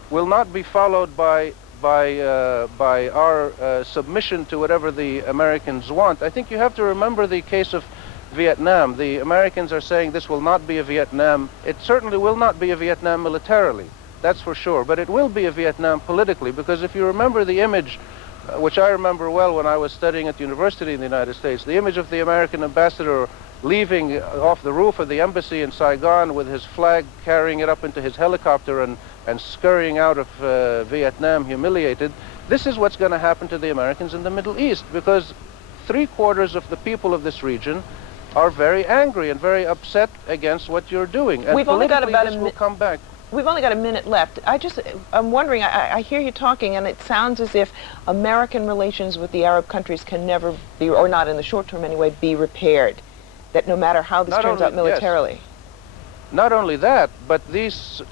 will not be followed by our submission to whatever the Americans want. I think you have to remember the case of Vietnam. The Americans are saying this will not be a Vietnam. It certainly will not be a Vietnam militarily, that's for sure, but it will be a Vietnam politically, because if you remember the image, which I remember well when I was studying at the university in the United States, the image of the American ambassador leaving off the roof of the embassy in Saigon with his flag, carrying it up into his helicopter and scurrying out of Vietnam humiliated. This is what's going to happen to the Americans in the Middle East, because 3/4 of the people of this region are very angry and very upset against what you're doing. And we've only got about this will come back. We've only got a minute left. I'm wondering, I hear you talking, and it sounds as if American relations with the Arab countries can never be, or not in the short term anyway, be repaired. That no matter how this turns out militarily. Yes. Not only that, but these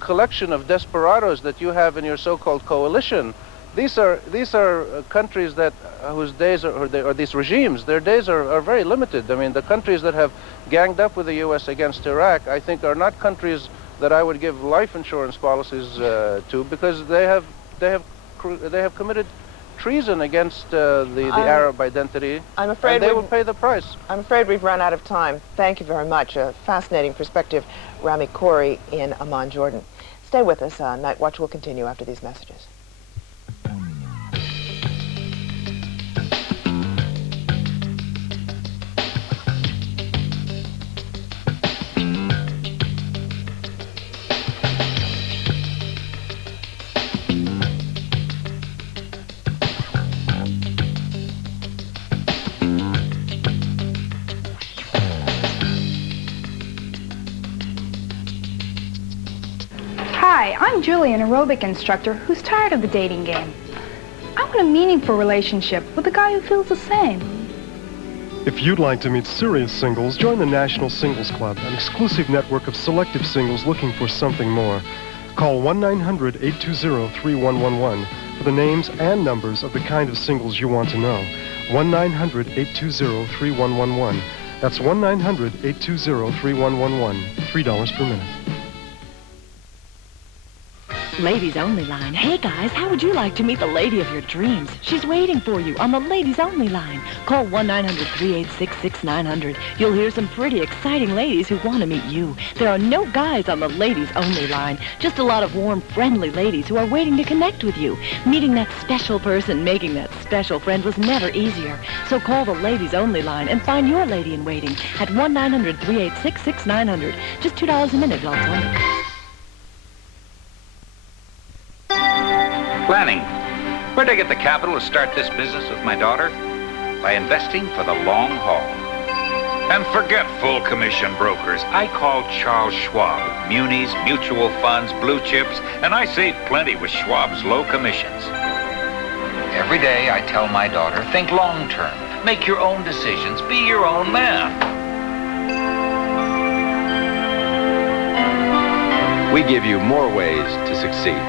collection of desperados that you have in your so-called coalition, these are countries that whose days are, or these regimes, their days are very limited. I mean, the countries that have ganged up with the U.S. against Iraq, I think, are not countries that I would give life insurance policies to, because they have committed treason against the Arab identity. I'm afraid and they will pay the price. I'm afraid we've run out of time. Thank you very much. A fascinating perspective, Rami Khoury in Amman, Jordan. Stay with us. Night Watch will continue after these messages. Hi, I'm Julie, an aerobic instructor who's tired of the dating game. I want a meaningful relationship with a guy who feels the same. If you'd like to meet serious singles, join the National Singles Club, an exclusive network of selective singles looking for something more. Call 1-900-820-3111 for the names and numbers of the kind of singles you want to know. 1-900-820-3111. That's 1-900-820-3111. $3 per minute. Ladies Only line. Hey guys, how would you like to meet the lady of your dreams? She's waiting for you on the Ladies Only line. Call 1-900-386-6900. You'll hear some pretty exciting ladies who want to meet you. There are no guys on the Ladies Only line. Just a lot of warm, friendly ladies who are waiting to connect with you. Meeting that special person, making that special friend was never easier. So call the Ladies Only line and find your lady in waiting at 1-900-386-6900. Just $2 a minute, adults only. Planning. Where'd I get the capital to start this business with my daughter? By investing for the long haul. And forget full commission brokers. I called Charles Schwab. Munis, mutual funds, blue chips, and I saved plenty with Schwab's low commissions. Every day I tell my daughter, think long term. Make your own decisions. Be your own man. We give you more ways to succeed.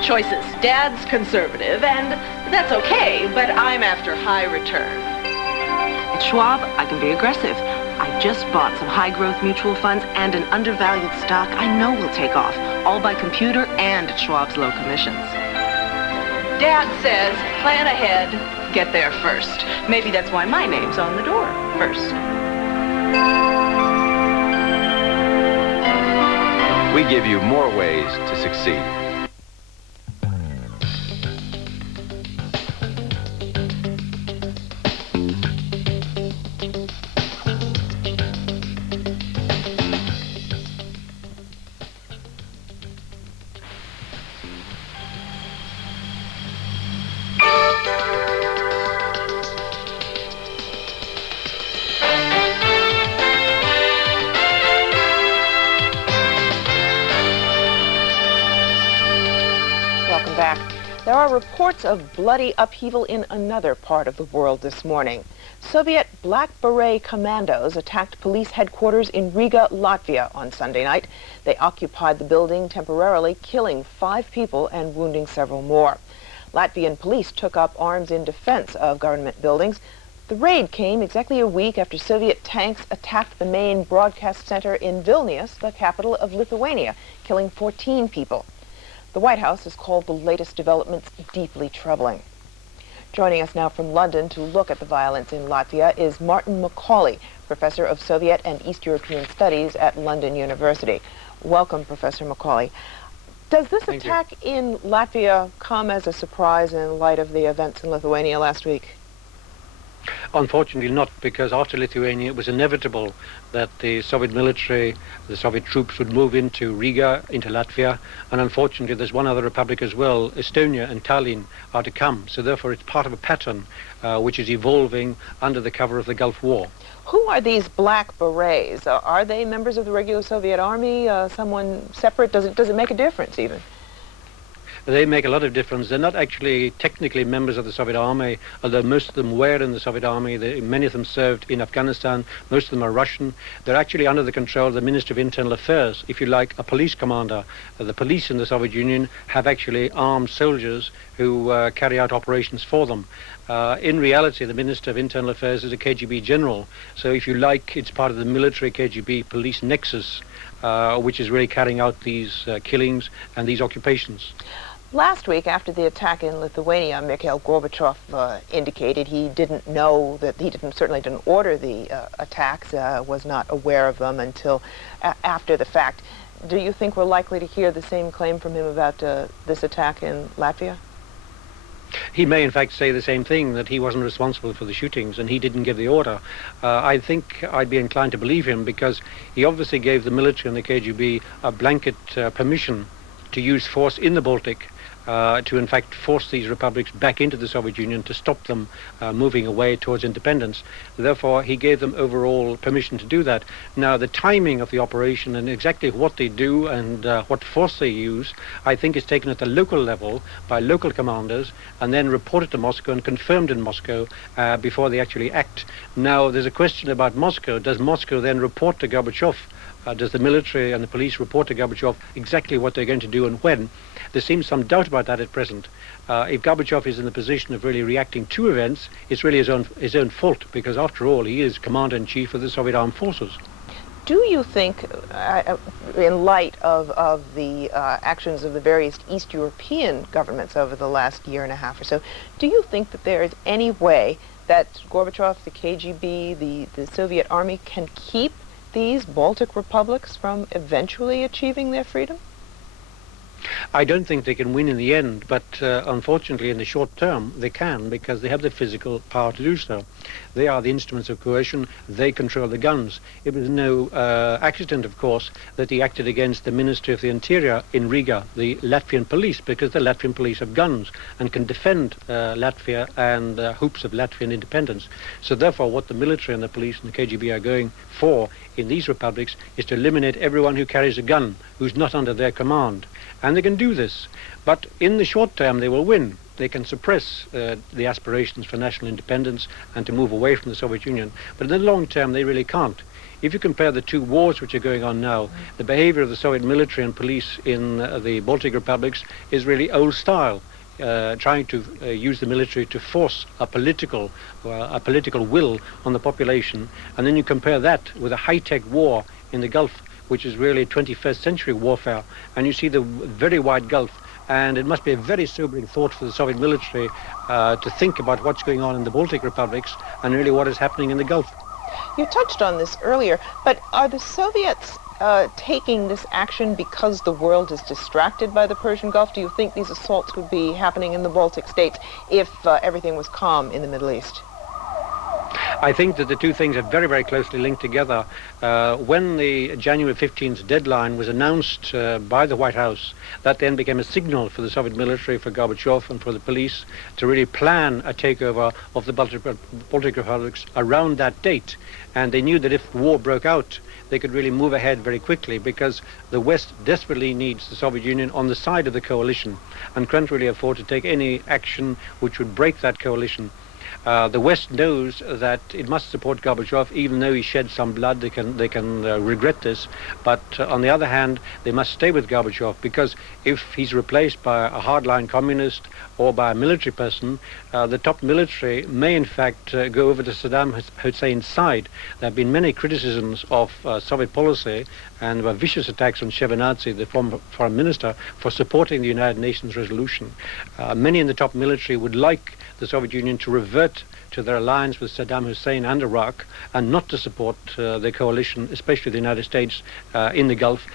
Choices. Dad's conservative, and that's okay, but I'm after high return. At Schwab, I can be aggressive. I just bought some high-growth mutual funds and an undervalued stock I know will take off, all by computer and at Schwab's low commissions. Dad says, plan ahead, get there first. Maybe that's why my name's on the door first. We give you more ways to succeed. There are reports of bloody upheaval in another part of the world this morning. Soviet Black Beret commandos attacked police headquarters in Riga, Latvia on Sunday night. They occupied the building temporarily, killing 5 people and wounding several more. Latvian police took up arms in defense of government buildings. The raid came exactly a week after Soviet tanks attacked the main broadcast center in Vilnius, the capital of Lithuania, killing 14 people. The White House has called the latest developments deeply troubling. Joining us now from London to look at the violence in Latvia is Martin Macaulay, Professor of Soviet and East European Studies at London University. Welcome, Professor Macaulay. Does this attack in Latvia come as a surprise in light of the events in Lithuania last week? Unfortunately not, because after Lithuania it was inevitable that the Soviet military, the Soviet troops would move into Riga, into Latvia, and unfortunately there's one other republic as well, Estonia and Tallinn are to come, so therefore it's part of a pattern which is evolving under the cover of the Gulf War. Who are these Black Berets? Are they members of the regular Soviet army, someone separate? Does it make a difference even? They make a lot of difference. They're not actually technically members of the Soviet army, although most of them were in the Soviet army. Many of them served in Afghanistan. Most of them are Russian. They're actually under the control of the Ministry of Internal Affairs, if you like, a police commander. The police in the Soviet Union have actually armed soldiers who carry out operations for them. In reality, the Minister of Internal Affairs is a KGB general. So if you like, it's part of the military KGB police nexus, which is really carrying out these killings and these occupations. Last week, after the attack in Lithuania, Mikhail Gorbachev indicated he didn't know that he certainly didn't order the attacks, was not aware of them until after the fact. Do you think we're likely to hear the same claim from him about this attack in Latvia? He may in fact say the same thing, that he wasn't responsible for the shootings and he didn't give the order. I think I'd be inclined to believe him, because he obviously gave the military and the KGB a blanket permission to use force in the Baltic to in fact force these republics back into the Soviet Union, to stop them moving away towards independence. Therefore, he gave them overall permission to do that. Now, the timing of the operation and exactly what they do and what force they use, I think is taken at the local level by local commanders and then reported to Moscow and confirmed in Moscow before they actually act. Now, there's a question about Moscow. Does Moscow then report to Gorbachev? Does the military and the police report to Gorbachev exactly what they're going to do and when? There seems some doubt about that at present. If Gorbachev is in the position of really reacting to events, it's really his own fault, because after all, he is commander-in-chief of the Soviet armed forces. Do you think, in light of the actions of the various East European governments over the last year and a half or so, do you think that there is any way that Gorbachev, the KGB, the Soviet army can keep these Baltic republics from eventually achieving their freedom? I don't think they can win in the end, but unfortunately in the short term they can, because they have the physical power to do so. They are the instruments of coercion, they control the guns. It was no accident, of course, that he acted against the Ministry of the Interior in Riga, the Latvian police, because the Latvian police have guns and can defend Latvia and hopes of Latvian independence. So therefore what the military and the police and the KGB are going for in these republics is to eliminate everyone who carries a gun, who's not under their command. And they can do this, but in the short term they will win. They can suppress the aspirations for national independence and to move away from the Soviet Union, but in the long term they really can't. If you compare the two wars which are going on now, the behavior of the Soviet military and police in the Baltic republics is really old style, trying to use the military to force a political will on the population, and then you compare that with a high-tech war in the Gulf, which is really 21st century warfare, and you see the very wide gulf. And it must be a very sobering thought for the Soviet military to think about what's going on in the Baltic republics and really what is happening in the Gulf. You touched on this earlier, but are the Soviets taking this action because the world is distracted by the Persian Gulf? Do you think these assaults would be happening in the Baltic states if everything was calm in the Middle East? I think that the two things are very, very closely linked together. When the January 15th deadline was announced by the White House, that then became a signal for the Soviet military, for Gorbachev and for the police to really plan a takeover of the Baltic republics around that date. And they knew that if war broke out, they could really move ahead very quickly, because the West desperately needs the Soviet Union on the side of the coalition and can't really afford to take any action which would break that coalition. The West knows that it must support Gorbachev, even though he shed some blood. They can regret this, but on the other hand, they must stay with Gorbachev, because if he's replaced by a hardline communist or by a military person, the top military may in fact go over to Saddam Hussein's side. There have been many criticisms of Soviet policy and vicious attacks on Shevardnadze, the former foreign minister, for supporting the United Nations resolution. Many in the top military would like the Soviet Union to revert to their alliance with Saddam Hussein and Iraq, and not to support the coalition, especially the United States, in the Gulf,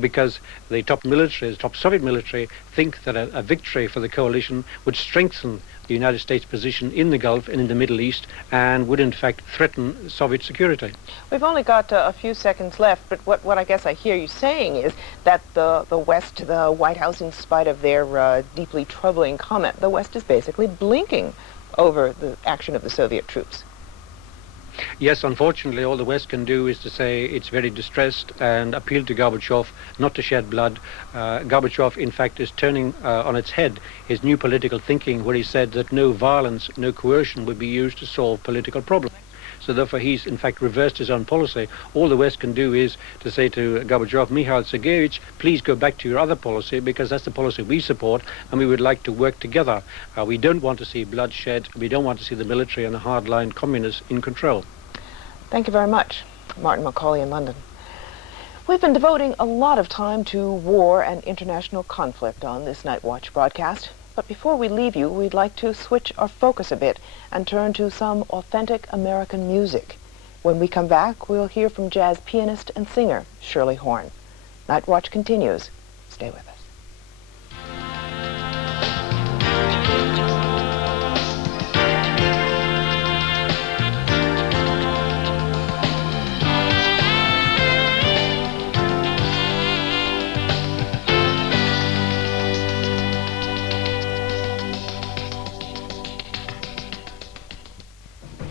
because the top military, the top Soviet military, think that a victory for the coalition would strengthen the United States' position in the Gulf and in the Middle East, and would in fact threaten Soviet security. We've only got a few seconds left, but what I guess I hear you saying is that the West, the White House, in spite of their deeply troubling comment, the West is basically blinking over the action of the Soviet troops. Yes, unfortunately, all the West can do is to say it's very distressed and appeal to Gorbachev not to shed blood. Gorbachev, in fact, is turning on its head his new political thinking, where he said that no violence, no coercion would be used to solve political problems. So therefore he's in fact reversed his own policy. All the West can do is to say to Gorbachev, Mikhail Sergeyevich, please go back to your other policy, because that's the policy we support and we would like to work together. We don't want to see bloodshed. We don't want to see the military and the hardline communists in control. Thank you very much. Martin Macaulay in London. We've been devoting a lot of time to war and international conflict on this Nightwatch broadcast. But before we leave you, we'd like to switch our focus a bit and turn to some authentic American music. When we come back, we'll hear from jazz pianist and singer Shirley Horn. Nightwatch continues. Stay with us.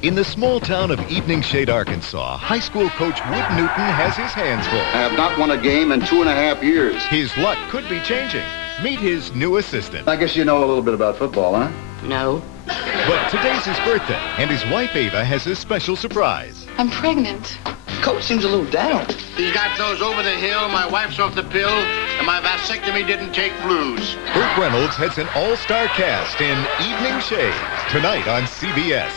In the small town of Evening Shade, Arkansas, high school coach Wood Newton has his hands full. I have not won a game in 2.5 years. His luck could be changing. Meet his new assistant. I guess you know a little bit about football, huh? No. But today's his birthday, and his wife Ava has a special surprise. I'm pregnant. Coach seems a little down. He got those over the hill, my wife's off the pill, and my vasectomy didn't take blues. Burt Reynolds has an all-star cast in Evening Shade, tonight on CBS.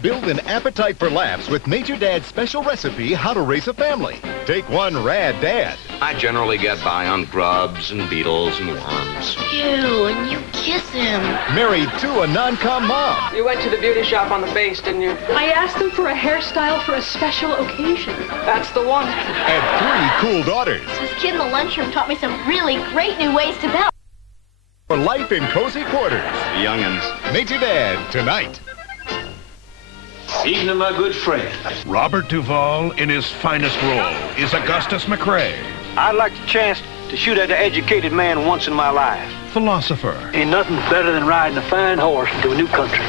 Build an appetite for laughs with Major Dad's special recipe, How to Raise a Family. Take one rad dad. I generally get by on grubs and beetles and worms. Ew, and you kiss him. Married to a non-com mom. You went to the beauty shop on the base, didn't you? I asked him for a hairstyle for a special occasion. That's the one. And 3 cool daughters. This kid in the lunchroom taught me some really great new ways to balance. For life in cozy quarters. The youngins. Major Dad, tonight. Evening, my good friend. Robert Duvall, in his finest role, is Augustus McCrae. I'd like the chance to shoot at an educated man once in my life. Philosopher. Ain't nothing better than riding a fine horse to a new country.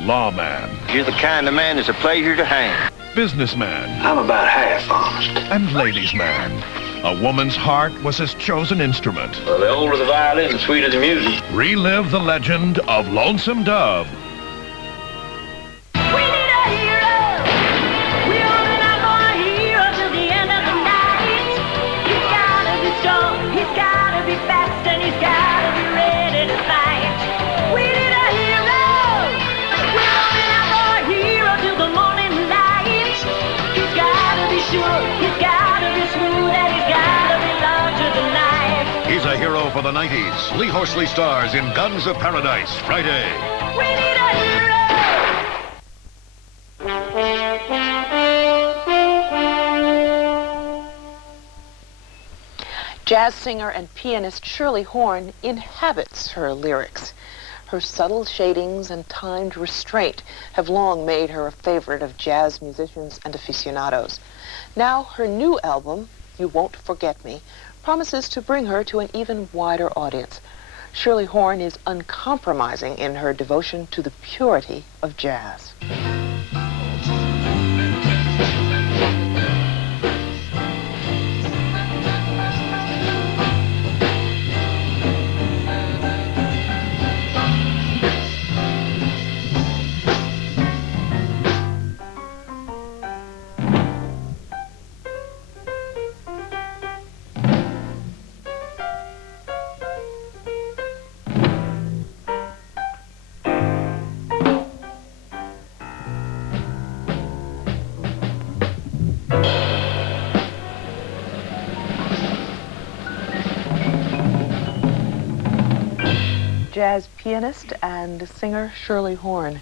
Lawman. You're the kind of man that's a pleasure to hang. Businessman. I'm about half honest. And ladies' man. A woman's heart was his chosen instrument. Well, the older the violin, the sweeter the music. Relive the legend of Lonesome Dove. He's a hero for the 90s. Lee Horsley stars in Guns of Paradise, Friday. We need a hero! Jazz singer and pianist Shirley Horn inhabits her lyrics. Her subtle shadings and timed restraint have long made her a favorite of jazz musicians and aficionados. Now her new album, You Won't Forget Me, promises to bring her to an even wider audience. Shirley Horn is uncompromising in her devotion to the purity of jazz. Jazz pianist and singer Shirley Horn.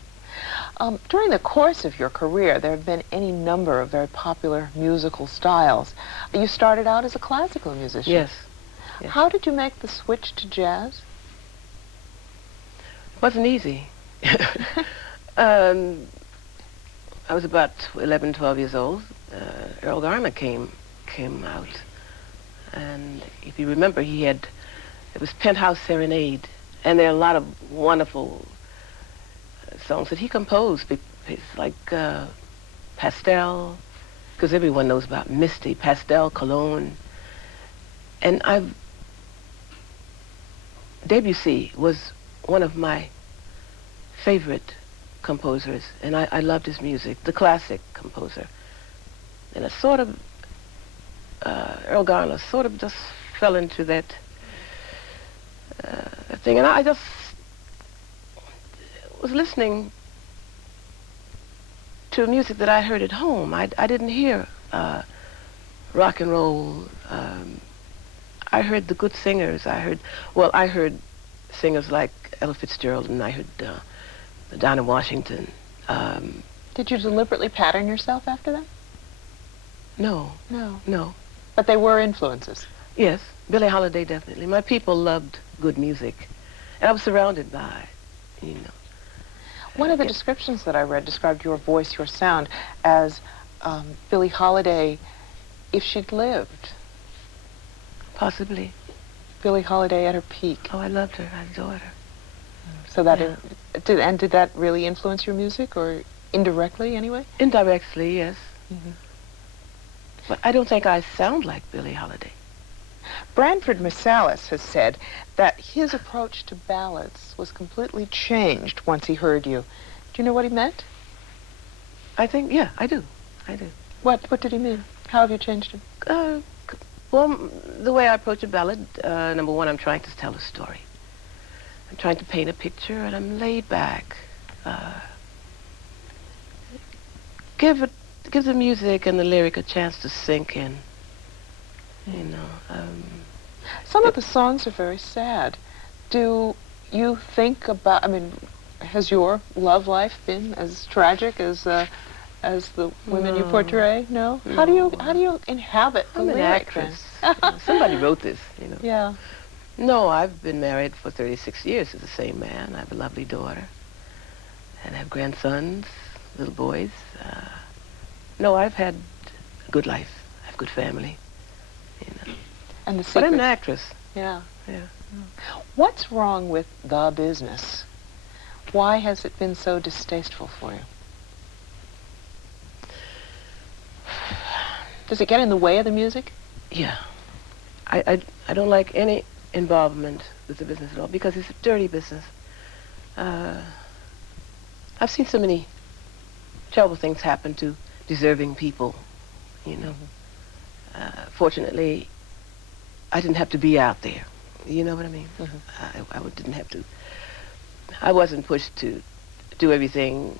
During the course of your career, there have been any number of very popular musical styles. You started out as a classical musician. Yes. How did you make the switch to jazz? It wasn't easy. I was about 11, 12 years old. Earl Garner came out. And if you remember, it was Penthouse Serenade. And there are a lot of wonderful songs that he composed. It's like Pastel, because everyone knows about Misty, Pastel, Cologne. And Debussy was one of my favorite composers, and I loved his music, the classic composer. And I sort of, Earl Garner sort of just fell into that thing, and I just was listening to music that I heard at home. I didn't hear rock and roll. I heard the good singers. I heard singers like Ella Fitzgerald, and I heard Donna Washington. Did you deliberately pattern yourself after them? No. No. But they were influences. Yes, Billie Holiday definitely. My people loved good music, and I was surrounded by, One of the descriptions that I read described your voice, your sound, as Billie Holiday, if she'd lived. Possibly. Billie Holiday at her peak. Oh, I loved her. I adored her. So that, did that really influence your music, or indirectly anyway? Indirectly, yes. Mm-hmm. But I don't think I sound like Billie Holiday. Branford Marsalis has said that his approach to ballads was completely changed once he heard you. Do you know what he meant? I think, yeah, I do. What did he mean? How have you changed him? Well, the way I approach a ballad, number one, I'm trying to tell a story. I'm trying to paint a picture, and I'm laid back. give the music and the lyric a chance to sink in. You know. Some of the songs are very sad. Do you think about, I mean, has your love life been as tragic as the women you portray? No? How do you inhabit the I'm an lyric, actress. then? You know, somebody wrote this, you know. Yeah. No, I've been married for 36 years to the same man. I have a lovely daughter. And I have grandsons, little boys. No, I've had a good life. I have a good family. You know. And the But I'm secret- an actress. Yeah. Yeah. What's wrong with the business? Why has it been so distasteful for you? Does it get in the way of the music? Yeah. I don't like any involvement with the business at all because it's a dirty business. I've seen so many terrible things happen to deserving people, you know. Fortunately, I didn't have to be out there. You know what I mean? I didn't have to. I wasn't pushed to do everything.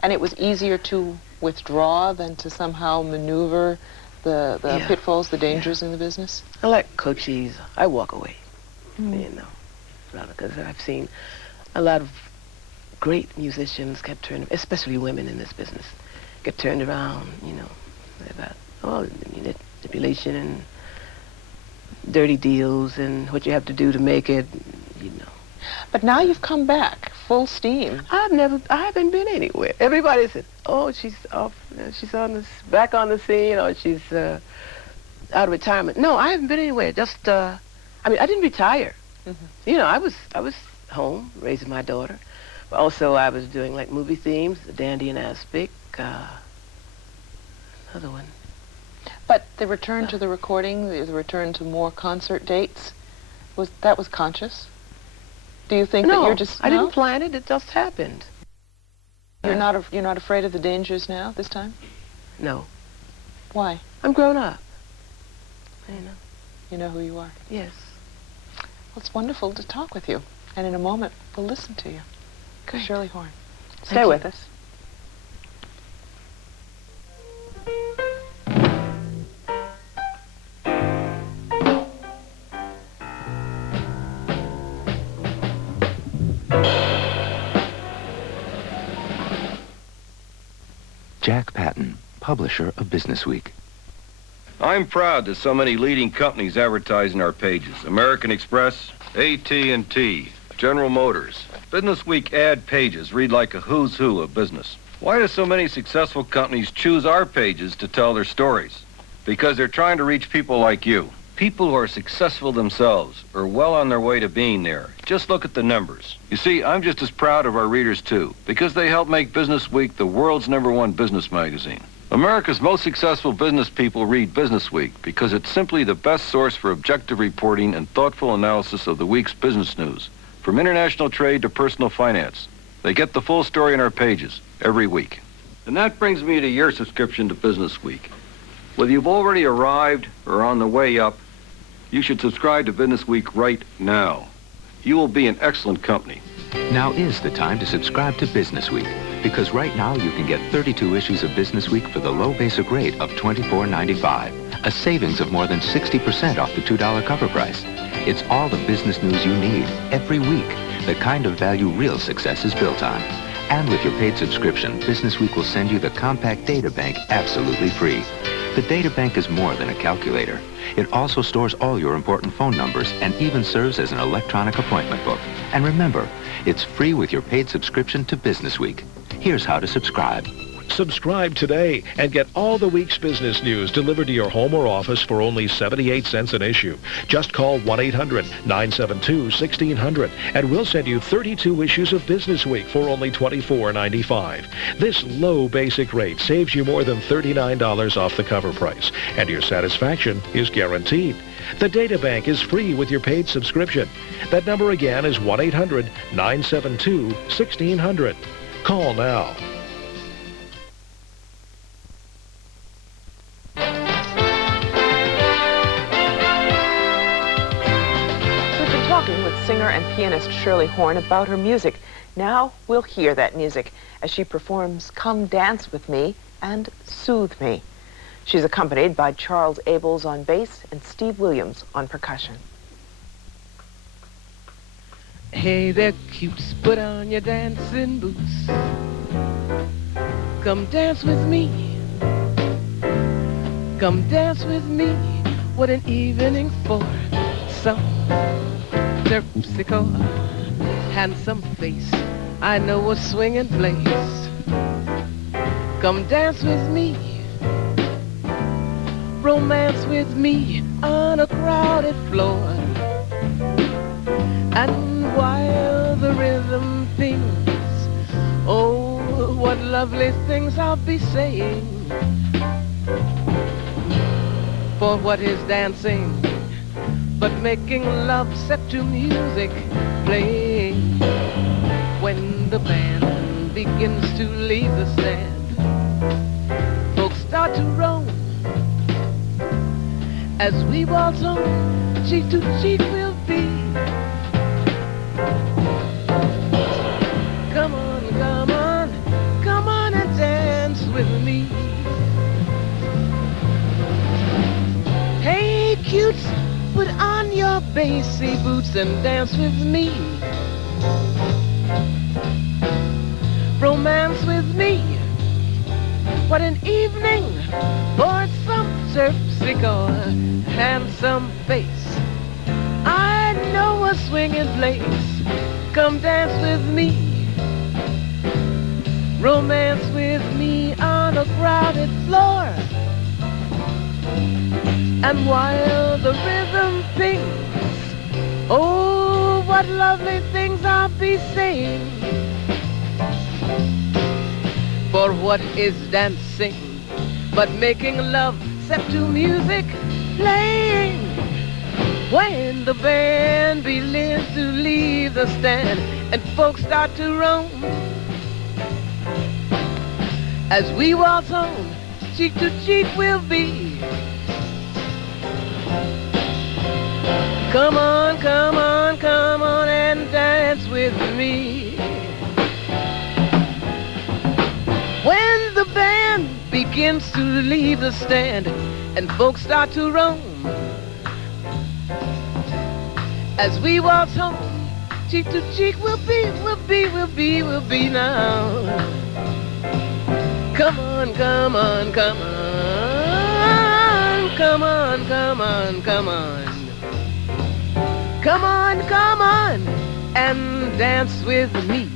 And it was easier to withdraw than to somehow maneuver the Yeah. pitfalls, the dangers in the business? I like coaches. I walk away, you know, because I've seen a lot of great musicians get turned, especially women in this business, get turned around, you know, about manipulation and dirty deals and what you have to do to make it, you know. But now you've come back, full steam. I haven't been anywhere. Everybody said, oh, she's off, she's back on the scene, or she's out of retirement. No, I haven't been anywhere. Just, I mean, I didn't retire. You know, I was home raising my daughter. But also, I was doing like movie themes, The Dandy and Aspic, another one. But the return to the recording, the return to more concert dates, was conscious? Do you think that you're just I didn't plan it. It just happened. You're not afraid of the dangers now this time? No. Why? I'm grown up. You know. You know who you are? Yes. Well, it's wonderful to talk with you. And in a moment, we'll listen to you. Great. Shirley Horn. Thank Stay you. with us. Jack Patton, publisher of Business Week. I'm proud that so many leading companies advertise in our pages. American Express, AT&T, General Motors. Business Week ad pages read like a who's who of business. Why do so many successful companies choose our pages to tell their stories? Because they're trying to reach people like you. People who are successful themselves or well on their way to being there. Just look at the numbers. You see, I'm just as proud of our readers too, because they help make Business Week the world's #1 business magazine. America's most successful business people read Business Week because it's simply the best source for objective reporting and thoughtful analysis of the week's business news, from international trade to personal finance. They get the full story in our pages every week. And that brings me to your subscription to Business Week. Whether you've already arrived or on the way up, you should subscribe to Business Week right now. You will be in excellent company. Now is the time to subscribe to Business Week, because right now you can get 32 issues of Business Week for the low basic rate of $24.95, a savings of more than 60% off the $2 cover price. It's all the business news you need every week, the kind of value real success is built on. And with your paid subscription, Business Week will send you the compact data bank absolutely free. The data bank is more than a calculator. It also stores all your important phone numbers and even serves as an electronic appointment book. And remember, it's free with your paid subscription to Business Week. Here's how to subscribe. Subscribe today and get all the week's business news delivered to your home or office for only 78 cents an issue. Just call 1-800-972-1600 and we'll send you 32 issues of Business Week for only $24.95. This low basic rate saves you more than $39 off the cover price, and your satisfaction is guaranteed. The data bank is free with your paid subscription. That number again is 1-800-972-1600. Call now. We've been talking with singer and pianist Shirley Horn about her music. Now we'll hear that music as she performs Come Dance With Me and Soothe Me. She's accompanied by Charles Abels on bass and Steve Williams on percussion. Hey there, cutes, put on your dancing boots. Come dance with me. Come dance with me. What an evening for some terpsichore, handsome face. I know a swinging place. Come dance with me. Romance with me on a crowded floor. And while the rhythm pings, oh, what lovely things I'll be saying. For what is dancing but making love set to music playing? When the band begins to leave the stand, folks start to roam. As we waltz on, cheek to cheek we'll be. Come on, come on, come on and dance with me. Hey, cutes, put on your bassy boots and dance with me. Romance with me. What an evening for some terpsichore, handsome face. I know a swinging place. Come dance with me. Romance with me on a crowded floor. And while the rhythm pings, oh, what lovely things I'll be saying. For what is dancing but making love set to music playing? When the band begins to leave the stand and folks start to roam. As we waltz on, cheek to cheek we'll be. Come on, come on, come on and dance with me. When the band begins to leave the stand and folks start to roam. As we waltz home, cheek to cheek we'll be now. Come on, come on, come on, come on, come on, come on. Come on, come on, and dance with me.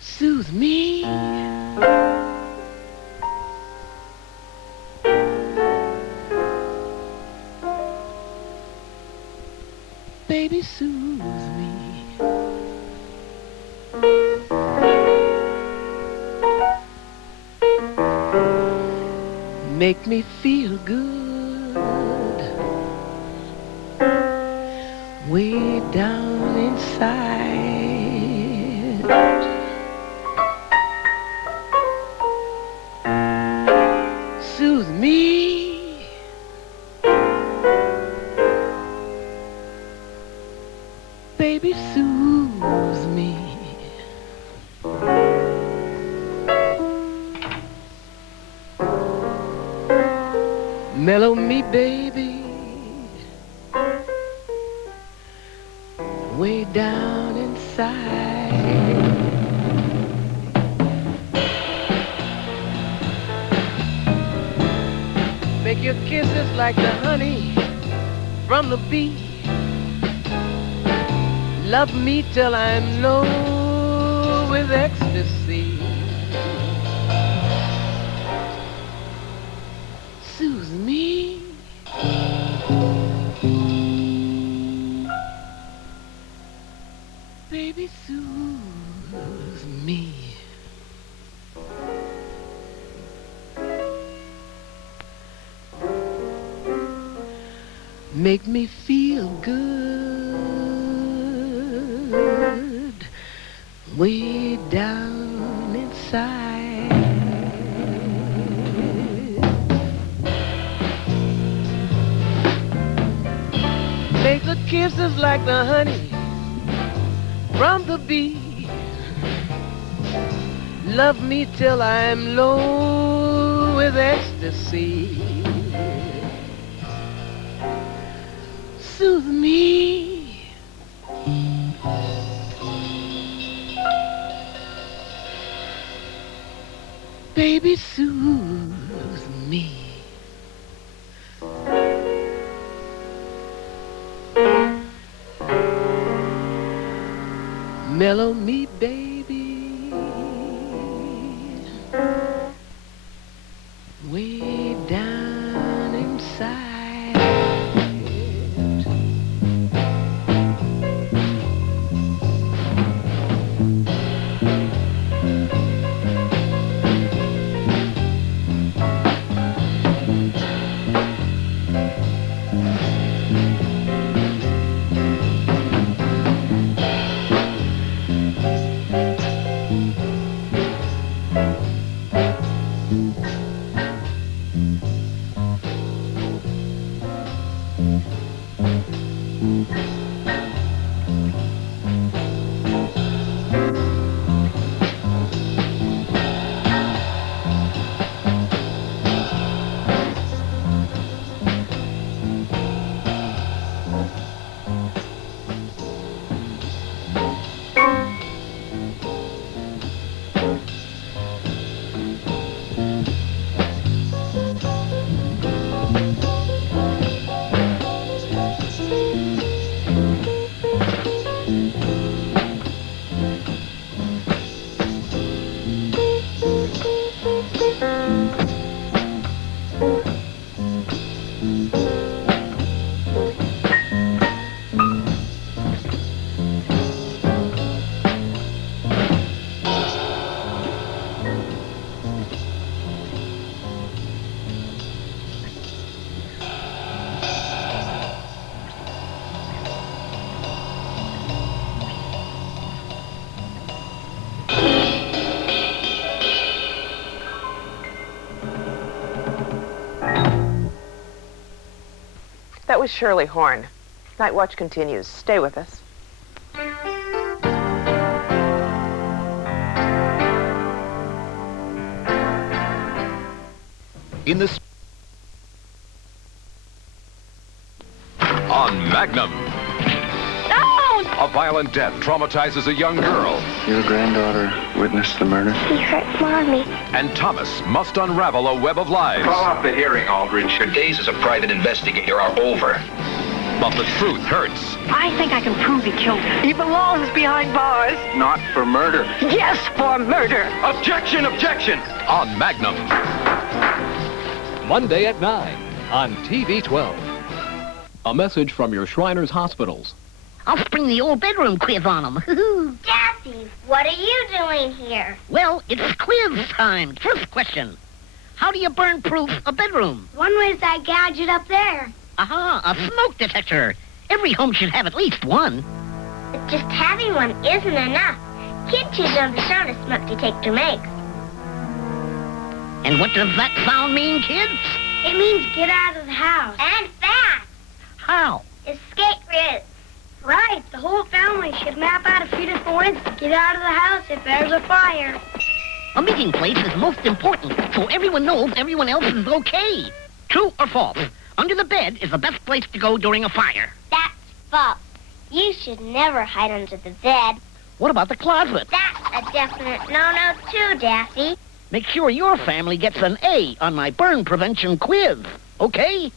Soothe me. Baby, soothe me. Make me feel good. Way down inside. Soothe me. Baby, soothe me. Mellow me, baby. Way down inside. Make your kisses like the honey from the bee. Love me till I'm low with ecstasy. Soothe me. Baby, soothe me. make me feel good way down inside. Make the kisses like the honey from the bee. Love me till I'm low with ecstasy. Soothe me. Baby, soothe me. Mellow me, baby, way down inside. That was Shirley Horn. Night Watch continues. Stay with us. In the on Magnum. A violent death traumatizes a young girl. Your granddaughter witnessed the murder? He hurt Mommy. And Thomas must unravel a web of lies. Call off the hearing, Aldridge. Your days as a private investigator are over. But the truth hurts. I think I can prove he killed her. He belongs behind bars. Not for murder. Yes, for murder. Objection, objection! On Magnum. Monday at 9 on TV 12. A message from your Shriners Hospitals. I'll spring the old bedroom quiz on them. Daffy, what are you doing here? Well, it's quiz time. First question. How do you burn-proof a bedroom? One way's that gadget up there. Aha, a smoke detector. Every home should have at least one. But just having one isn't enough. Kids use them the sound a smoke detector makes. And what does that sound mean, kids? It means get out of the house. And fast. How? Escape routes. Right, the whole family should map out a few different ways to get out of the house if there's a fire. A meeting place is most important, so everyone knows everyone else is okay. True or false? Under the bed is the best place to go during a fire. That's false. You should never hide under the bed. What about the closet? That's a definite no-no too, Daffy. Make sure your family gets an A on my burn prevention quiz, okay?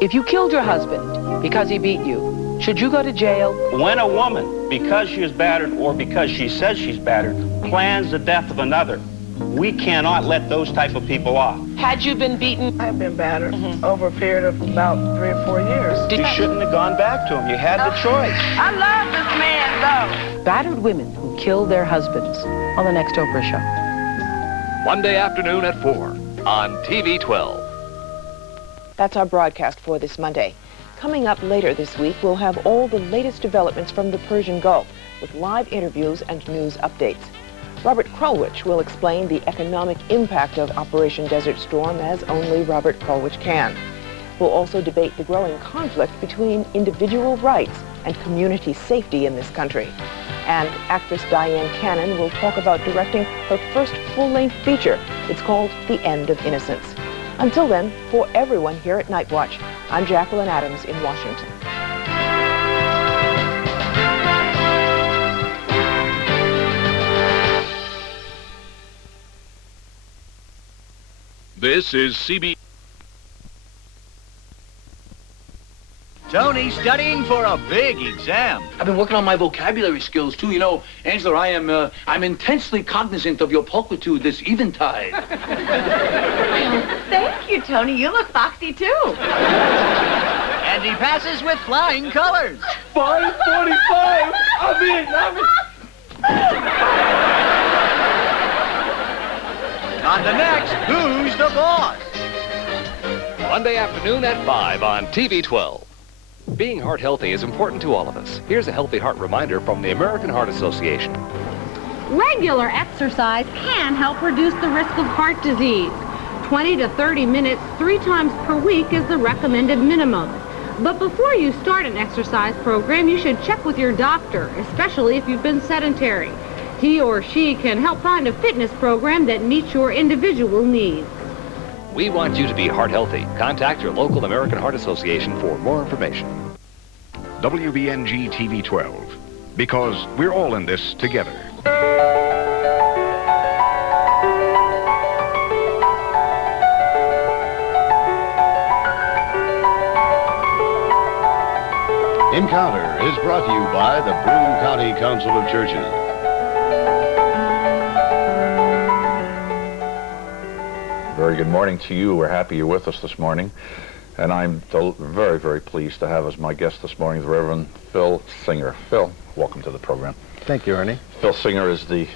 If you killed your husband because he beat you, should you go to jail? When a woman, because she is battered or because she says she's battered, plans the death of another, we cannot let those type of people off. Had you been beaten? I've been battered over a period of about 3 or 4 years. You shouldn't have gone back to him. You had the choice. I love this man, though. Battered women who killed their husbands on the next Oprah show. Monday afternoon at 4 on TV 12. That's our broadcast for this Monday. Coming up later this week, we'll have all the latest developments from the Persian Gulf with live interviews and news updates. Robert Krulwich will explain the economic impact of Operation Desert Storm as only Robert Krulwich can. We'll also debate the growing conflict between individual rights and community safety in this country. And actress Diane Cannon will talk about directing her first full-length feature. It's called The End of Innocence. Until then, for everyone here at Nightwatch, I'm Jacqueline Adams in Washington. This is CBS. Tony's studying for a big exam. I've been working on my vocabulary skills, too. You know, Angela, I'm intensely cognizant of your pulchritude this eventide. Thank you, Tony. You look foxy, too. And he passes with flying colors. 545! I'm in. On the next, Who's the Boss? Monday afternoon at 5 on TV 12. Being heart healthy is important to all of us. Here's a healthy heart reminder from the American Heart Association. Regular exercise can help reduce the risk of heart disease. 20 to 30 minutes 3 times per week is the recommended minimum. But before you start an exercise program, you should check with your doctor, especially if you've been sedentary. He or she can help find a fitness program that meets your individual needs. We want you to be heart healthy. Contact your local American Heart Association for more information. WBNG TV 12. Because we're all in this together. Encounter is brought to you by the Broome County Council of Churches. Very good morning to you. We're happy you're with us this morning. And I'm very, very pleased to have as my guest this morning the Reverend Phil Singer. Phil, welcome to the program. Thank you, Ernie. Phil Singer is the